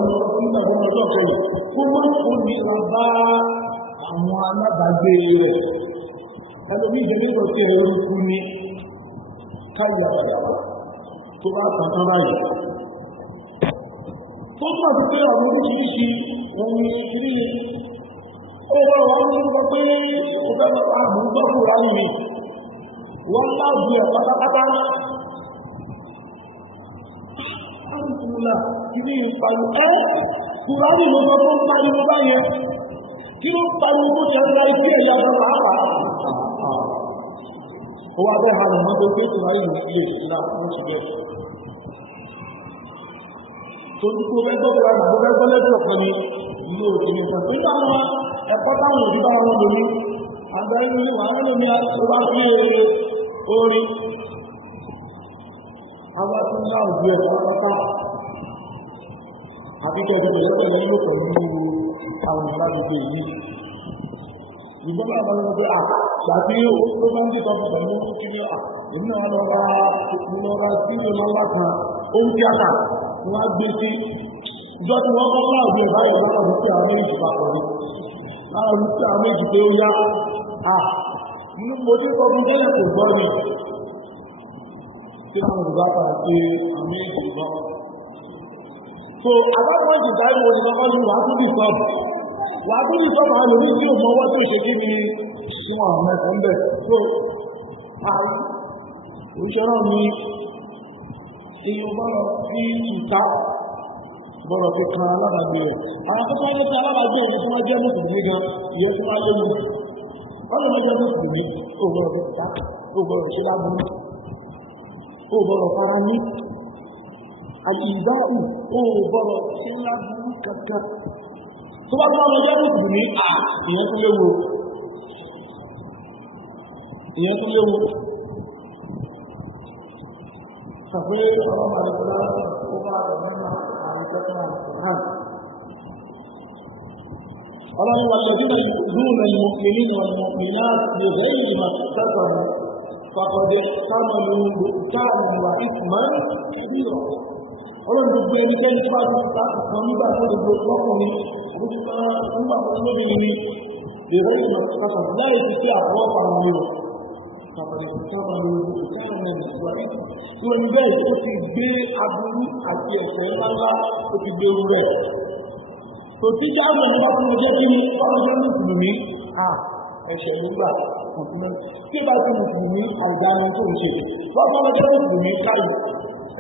ọjọ́ ọ̀kẹ́lẹ̀ kó má kó ní bá àwọn alábàágbé rẹ̀. Ẹlòmíì ìjọba ìgbà tí ẹ̀rọ ikú ni káyà padà tó bá tàn báyìí. Tó tàn sí pé àwọn oríṣiríṣi wọn ni ní ó wọ́n wọ́n ń sọ pé ó fẹ́ lọ àmúgbọ́kù ráyìn mi wọ́n láàbù ẹ̀ pátápátá. Àrùkùnlá kìí ìpàlù Kùránì ló sọ tó ń pariwo báyẹn kí ló pariwo tó ṣe ń ra ibi ẹ̀yà bọ́ pàápàá. Ó wá bẹ́ẹ̀ hàn mọ́ pé Kùránì ló fi èsì náà fún ti bẹ́ẹ̀. Torí tó fẹ́ gbọ́ Kùránì tó fẹ́ gbọ́ lẹ́tọ̀ kan ni ilé òsì ní ìfẹ́. Nígbà wọn ẹ̀kọ́ táwọn òbí bá wọn lómi àgbẹ̀rẹ̀ ní wàá lómi àti wá sí orí. Àwọn tí ń lá òbí ẹ̀kọ́ pátá àbí kẹjọ ìrẹ́pẹ̀ ní ló pẹ̀lú àwọn ìlàgbègbè yìí. Ìgbọ́n náà wọ́n pẹ́ àti ó bá ń dìtọ̀ pẹ̀lú kí ní ìmú náà lọ́ra sí ìlú lọ́lá kan ó ń kíákà wọ́n á gbé sí ìjọ tí wọ́n kọ́ láàbí ẹ̀ báyìí lára wípé àwọn méjì papọ̀ ní lára wípé àwọn méjì pé ó yá nínú mo tí kọ́ fún tẹ́lẹ̀ kò gbọ́ ni kí àwọn ìgbà padà pé àwọn méjì gbọ́. So àbábọ̀ ìdáyé wo ni bàbá ní wàá tún bí sọ́ọ̀bù àwọn yòókù tí ò mọ ọwọ́ tó ṣe kí ni fún àwọn ẹ̀kọ́ ń bẹ̀. So òṣèré náà ní èèyàn bọ́rọ̀ sí ìta bọ́rọ̀ fi kan alábàgbé rẹ̀. Àwọn tó kọ́ lọ́sí alábàgbé rẹ̀ tí wọ́n jẹ́ mùsùlùmí gan ìyẹn tí wọ́n lóyún. Wọ́n lè jẹ́ mùsùlùmí ó bọ́rọ̀ fi ta ó bọ́rọ̀ ṣe lábúrú ó bọ́rọ̀ fara ní àyíbáhù ó bọ́rọ̀ sí lábúrú kankan. Tó bá tó wọ́n jẹ́ mùsùlùmí ìyẹn tó léwu. Sàpé ọ̀rọ̀ àdìgbòlá ó bá rẹ̀ nínú àìjọ́kọ̀ àìsàn. Ọlọ́run wà lọ́dún ìlúùnà ìmọ̀kìnrin ọ̀nàmọ̀kìnrin lè rẹ̀ ìmọ̀ sẹ́kọ̀ọ́ fàkọ̀dé sáàmùlù káàmù wà ìsìnmọ́ ìbílọ̀. Ọlọ́run gbogbo ẹnikẹ́ni tó bá ti láti kan nígbà tó lè gbogbo ọkùnrin nígbà tó lóbìnrin ni lè rẹ̀ ìmọ̀ sẹ́kọ̀ọ́ láì fi sí àpọ̀ àwọn èrò. Ìwọ̀n bẹ́ẹ̀ ó ti gbé aburú àti ẹ̀ṣẹ̀ ńláńlá ó ti gbé rẹ̀. Tò tí jáwé ní bá fún ọjọ́ kí ni ọjọ́ mùsùlùmí ẹ̀ṣẹ̀ nígbà kọ̀ọ̀tún. Tí bá fún mùsùlùmí àìdáni tó ń ṣe. Wọ́n fún ọjọ́ mùsùlùmí káyì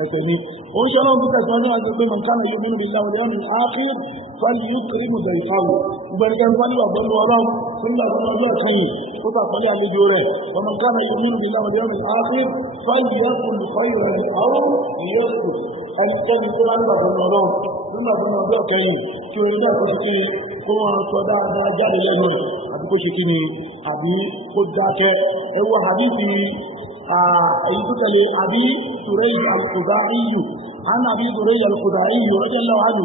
ẹ̀ṣẹ̀ ni. Ó ń ṣe ọlọ́run bí kẹsàn-án ní àti pé mọ̀kánà yóò nínú ìlà òde ọ̀nà ákír fàlì yóò kéré mú bẹ̀rẹ̀ fáwọ̀. Ìgbẹ̀rẹ̀kẹ́ fún ọjọ́ ọ̀gbọ́n ọlọ́run fún ìgbàgbọ́n ọjọ́ ìkẹyìn ó tàkọ́lé àlejò rẹ̀. ومن كان يؤمن بالله واليوم الآخر فليقل خيرا أو ليصمت. ẹnikẹ́ni tó lágbà tó ń lọ nígbà tó ń lọ ọjọ́ kẹyìn tí orin náà kó ṣe kí ni kó wọn sọ dáadáa jáde lẹ́nu rẹ̀ àbí kó ṣe kí ni àbí kó dákẹ́. ẹ wo àdìsí èyí tó tẹ̀lé àbí Surayj al-Khudai عن أبي سريج الخداعي رضي الله عنه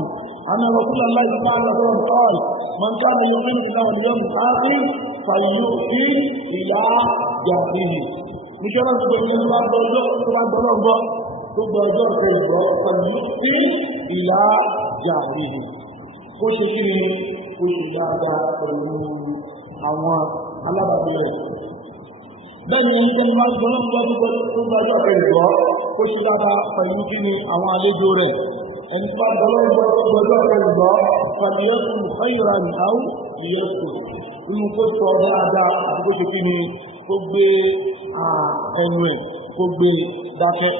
أن رسول الله صلى الله عليه وسلم قال من كان يؤمن بالله واليوم الآخر فليؤتي إلى جاره. نشأنا سبحانه وتعالى gbogbo ọjọ́ ìgbọ́ pẹ̀lú sí ìlà jàrí ó ṣe kí ni ó ṣe dáadáa pẹ̀lú àwọn alábàbí rẹ̀. Bẹ́ẹ̀ni ẹni tó ń bá gbọ́n gbogbo ọjọ́ ìgbọ́ ó ṣe dáadáa pẹ̀lú kí ni àwọn àlejò rẹ̀. Ẹni tó bá gbọ́n gbogbo ọjọ́ ìgbọ́ pẹ̀lú ẹkùn fẹ́yìnrà nìyàwó ìyẹ́kùn inú tó sọ dáadáa àti kó ṣe kí ni kó gbé ẹnu ẹ̀ kó gbé dákẹ́.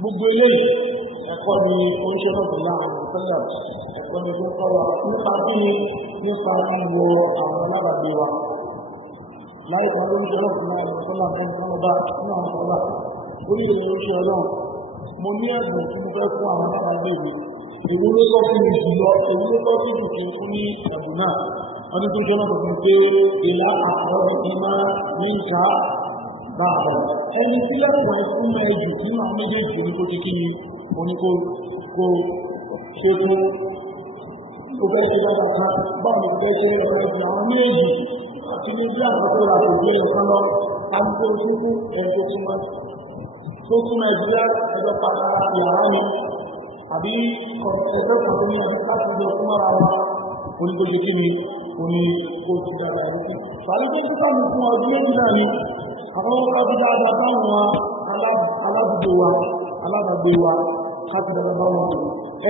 Gbogbo eléyìí ẹ̀kọ́ ni oúnjẹ náà tó láàrin ìpínlẹ̀ ẹ̀kọ́ ni tó kọ́ wa nípa bí nípa ìwọ àwọn alábàgbé wa. Láì kan oúnjẹ náà tó láàrin ìpínlẹ̀ ẹni tó bá ní àwọn ọ̀la. Orí ìwé oúnjẹ ọlọ́run, mo ní ẹ̀bùn tí mo fẹ́ fún àwọn alábàgbé mi. Èwo ló tọ́ sí mi jùlọ, èwo ló tọ́ sí jù kí n fún ní ẹ̀bùn náà. Wọ́n ní tó jẹ́ náà tó fi pé ìlà àkọ́rọ́ ti máa ní ìka dáadáa. Ẹni tí lẹ́kọ̀ọ́ ẹ fún ẹjù tí àwọn méjèèjì ní kó ti kí ni oníkó ṣe fún ó fẹ́ ṣe dáadáa kan báwọn ní fẹ́ ṣe ọ̀rẹ́ ẹ̀jẹ̀ àwọn méjì àti ní bí àkọ́kọ́ rà kò gbé ọ̀kan lọ àti tó fún ẹ̀jẹ̀ tó tún ẹ̀jẹ̀ ẹjọ́ padà yàrá mi àbí ẹgbẹ́ kan tó ní láti lọ fún ara wa oníkó ṣe kí ni oní kó ti dáadáa ní. Sàrí tó ti ká mú fún ọdún méjì náà ni àwọn ọkọ̀ ti dáadáa táwọn aládùúgbò wa alábàgbé wa káti dáadáa bá wọn.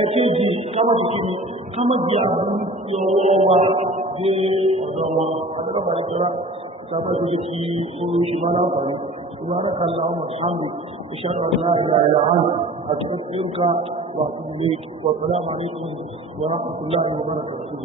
Ẹ̀kejì kámọ̀tì kíni kámọ̀tì àbúrú ti ọwọ́ wa dé ọ̀dọ̀ wọn. Adébàbà ìjọba ìjọba tó ti fi oṣù bá láǹfààní. سبحانك اللهم وبحمدك أشهد أن لا إله إلا أنت أستغفرك وأتوب إليك والسلام عليكم ورحمة الله وبركاته.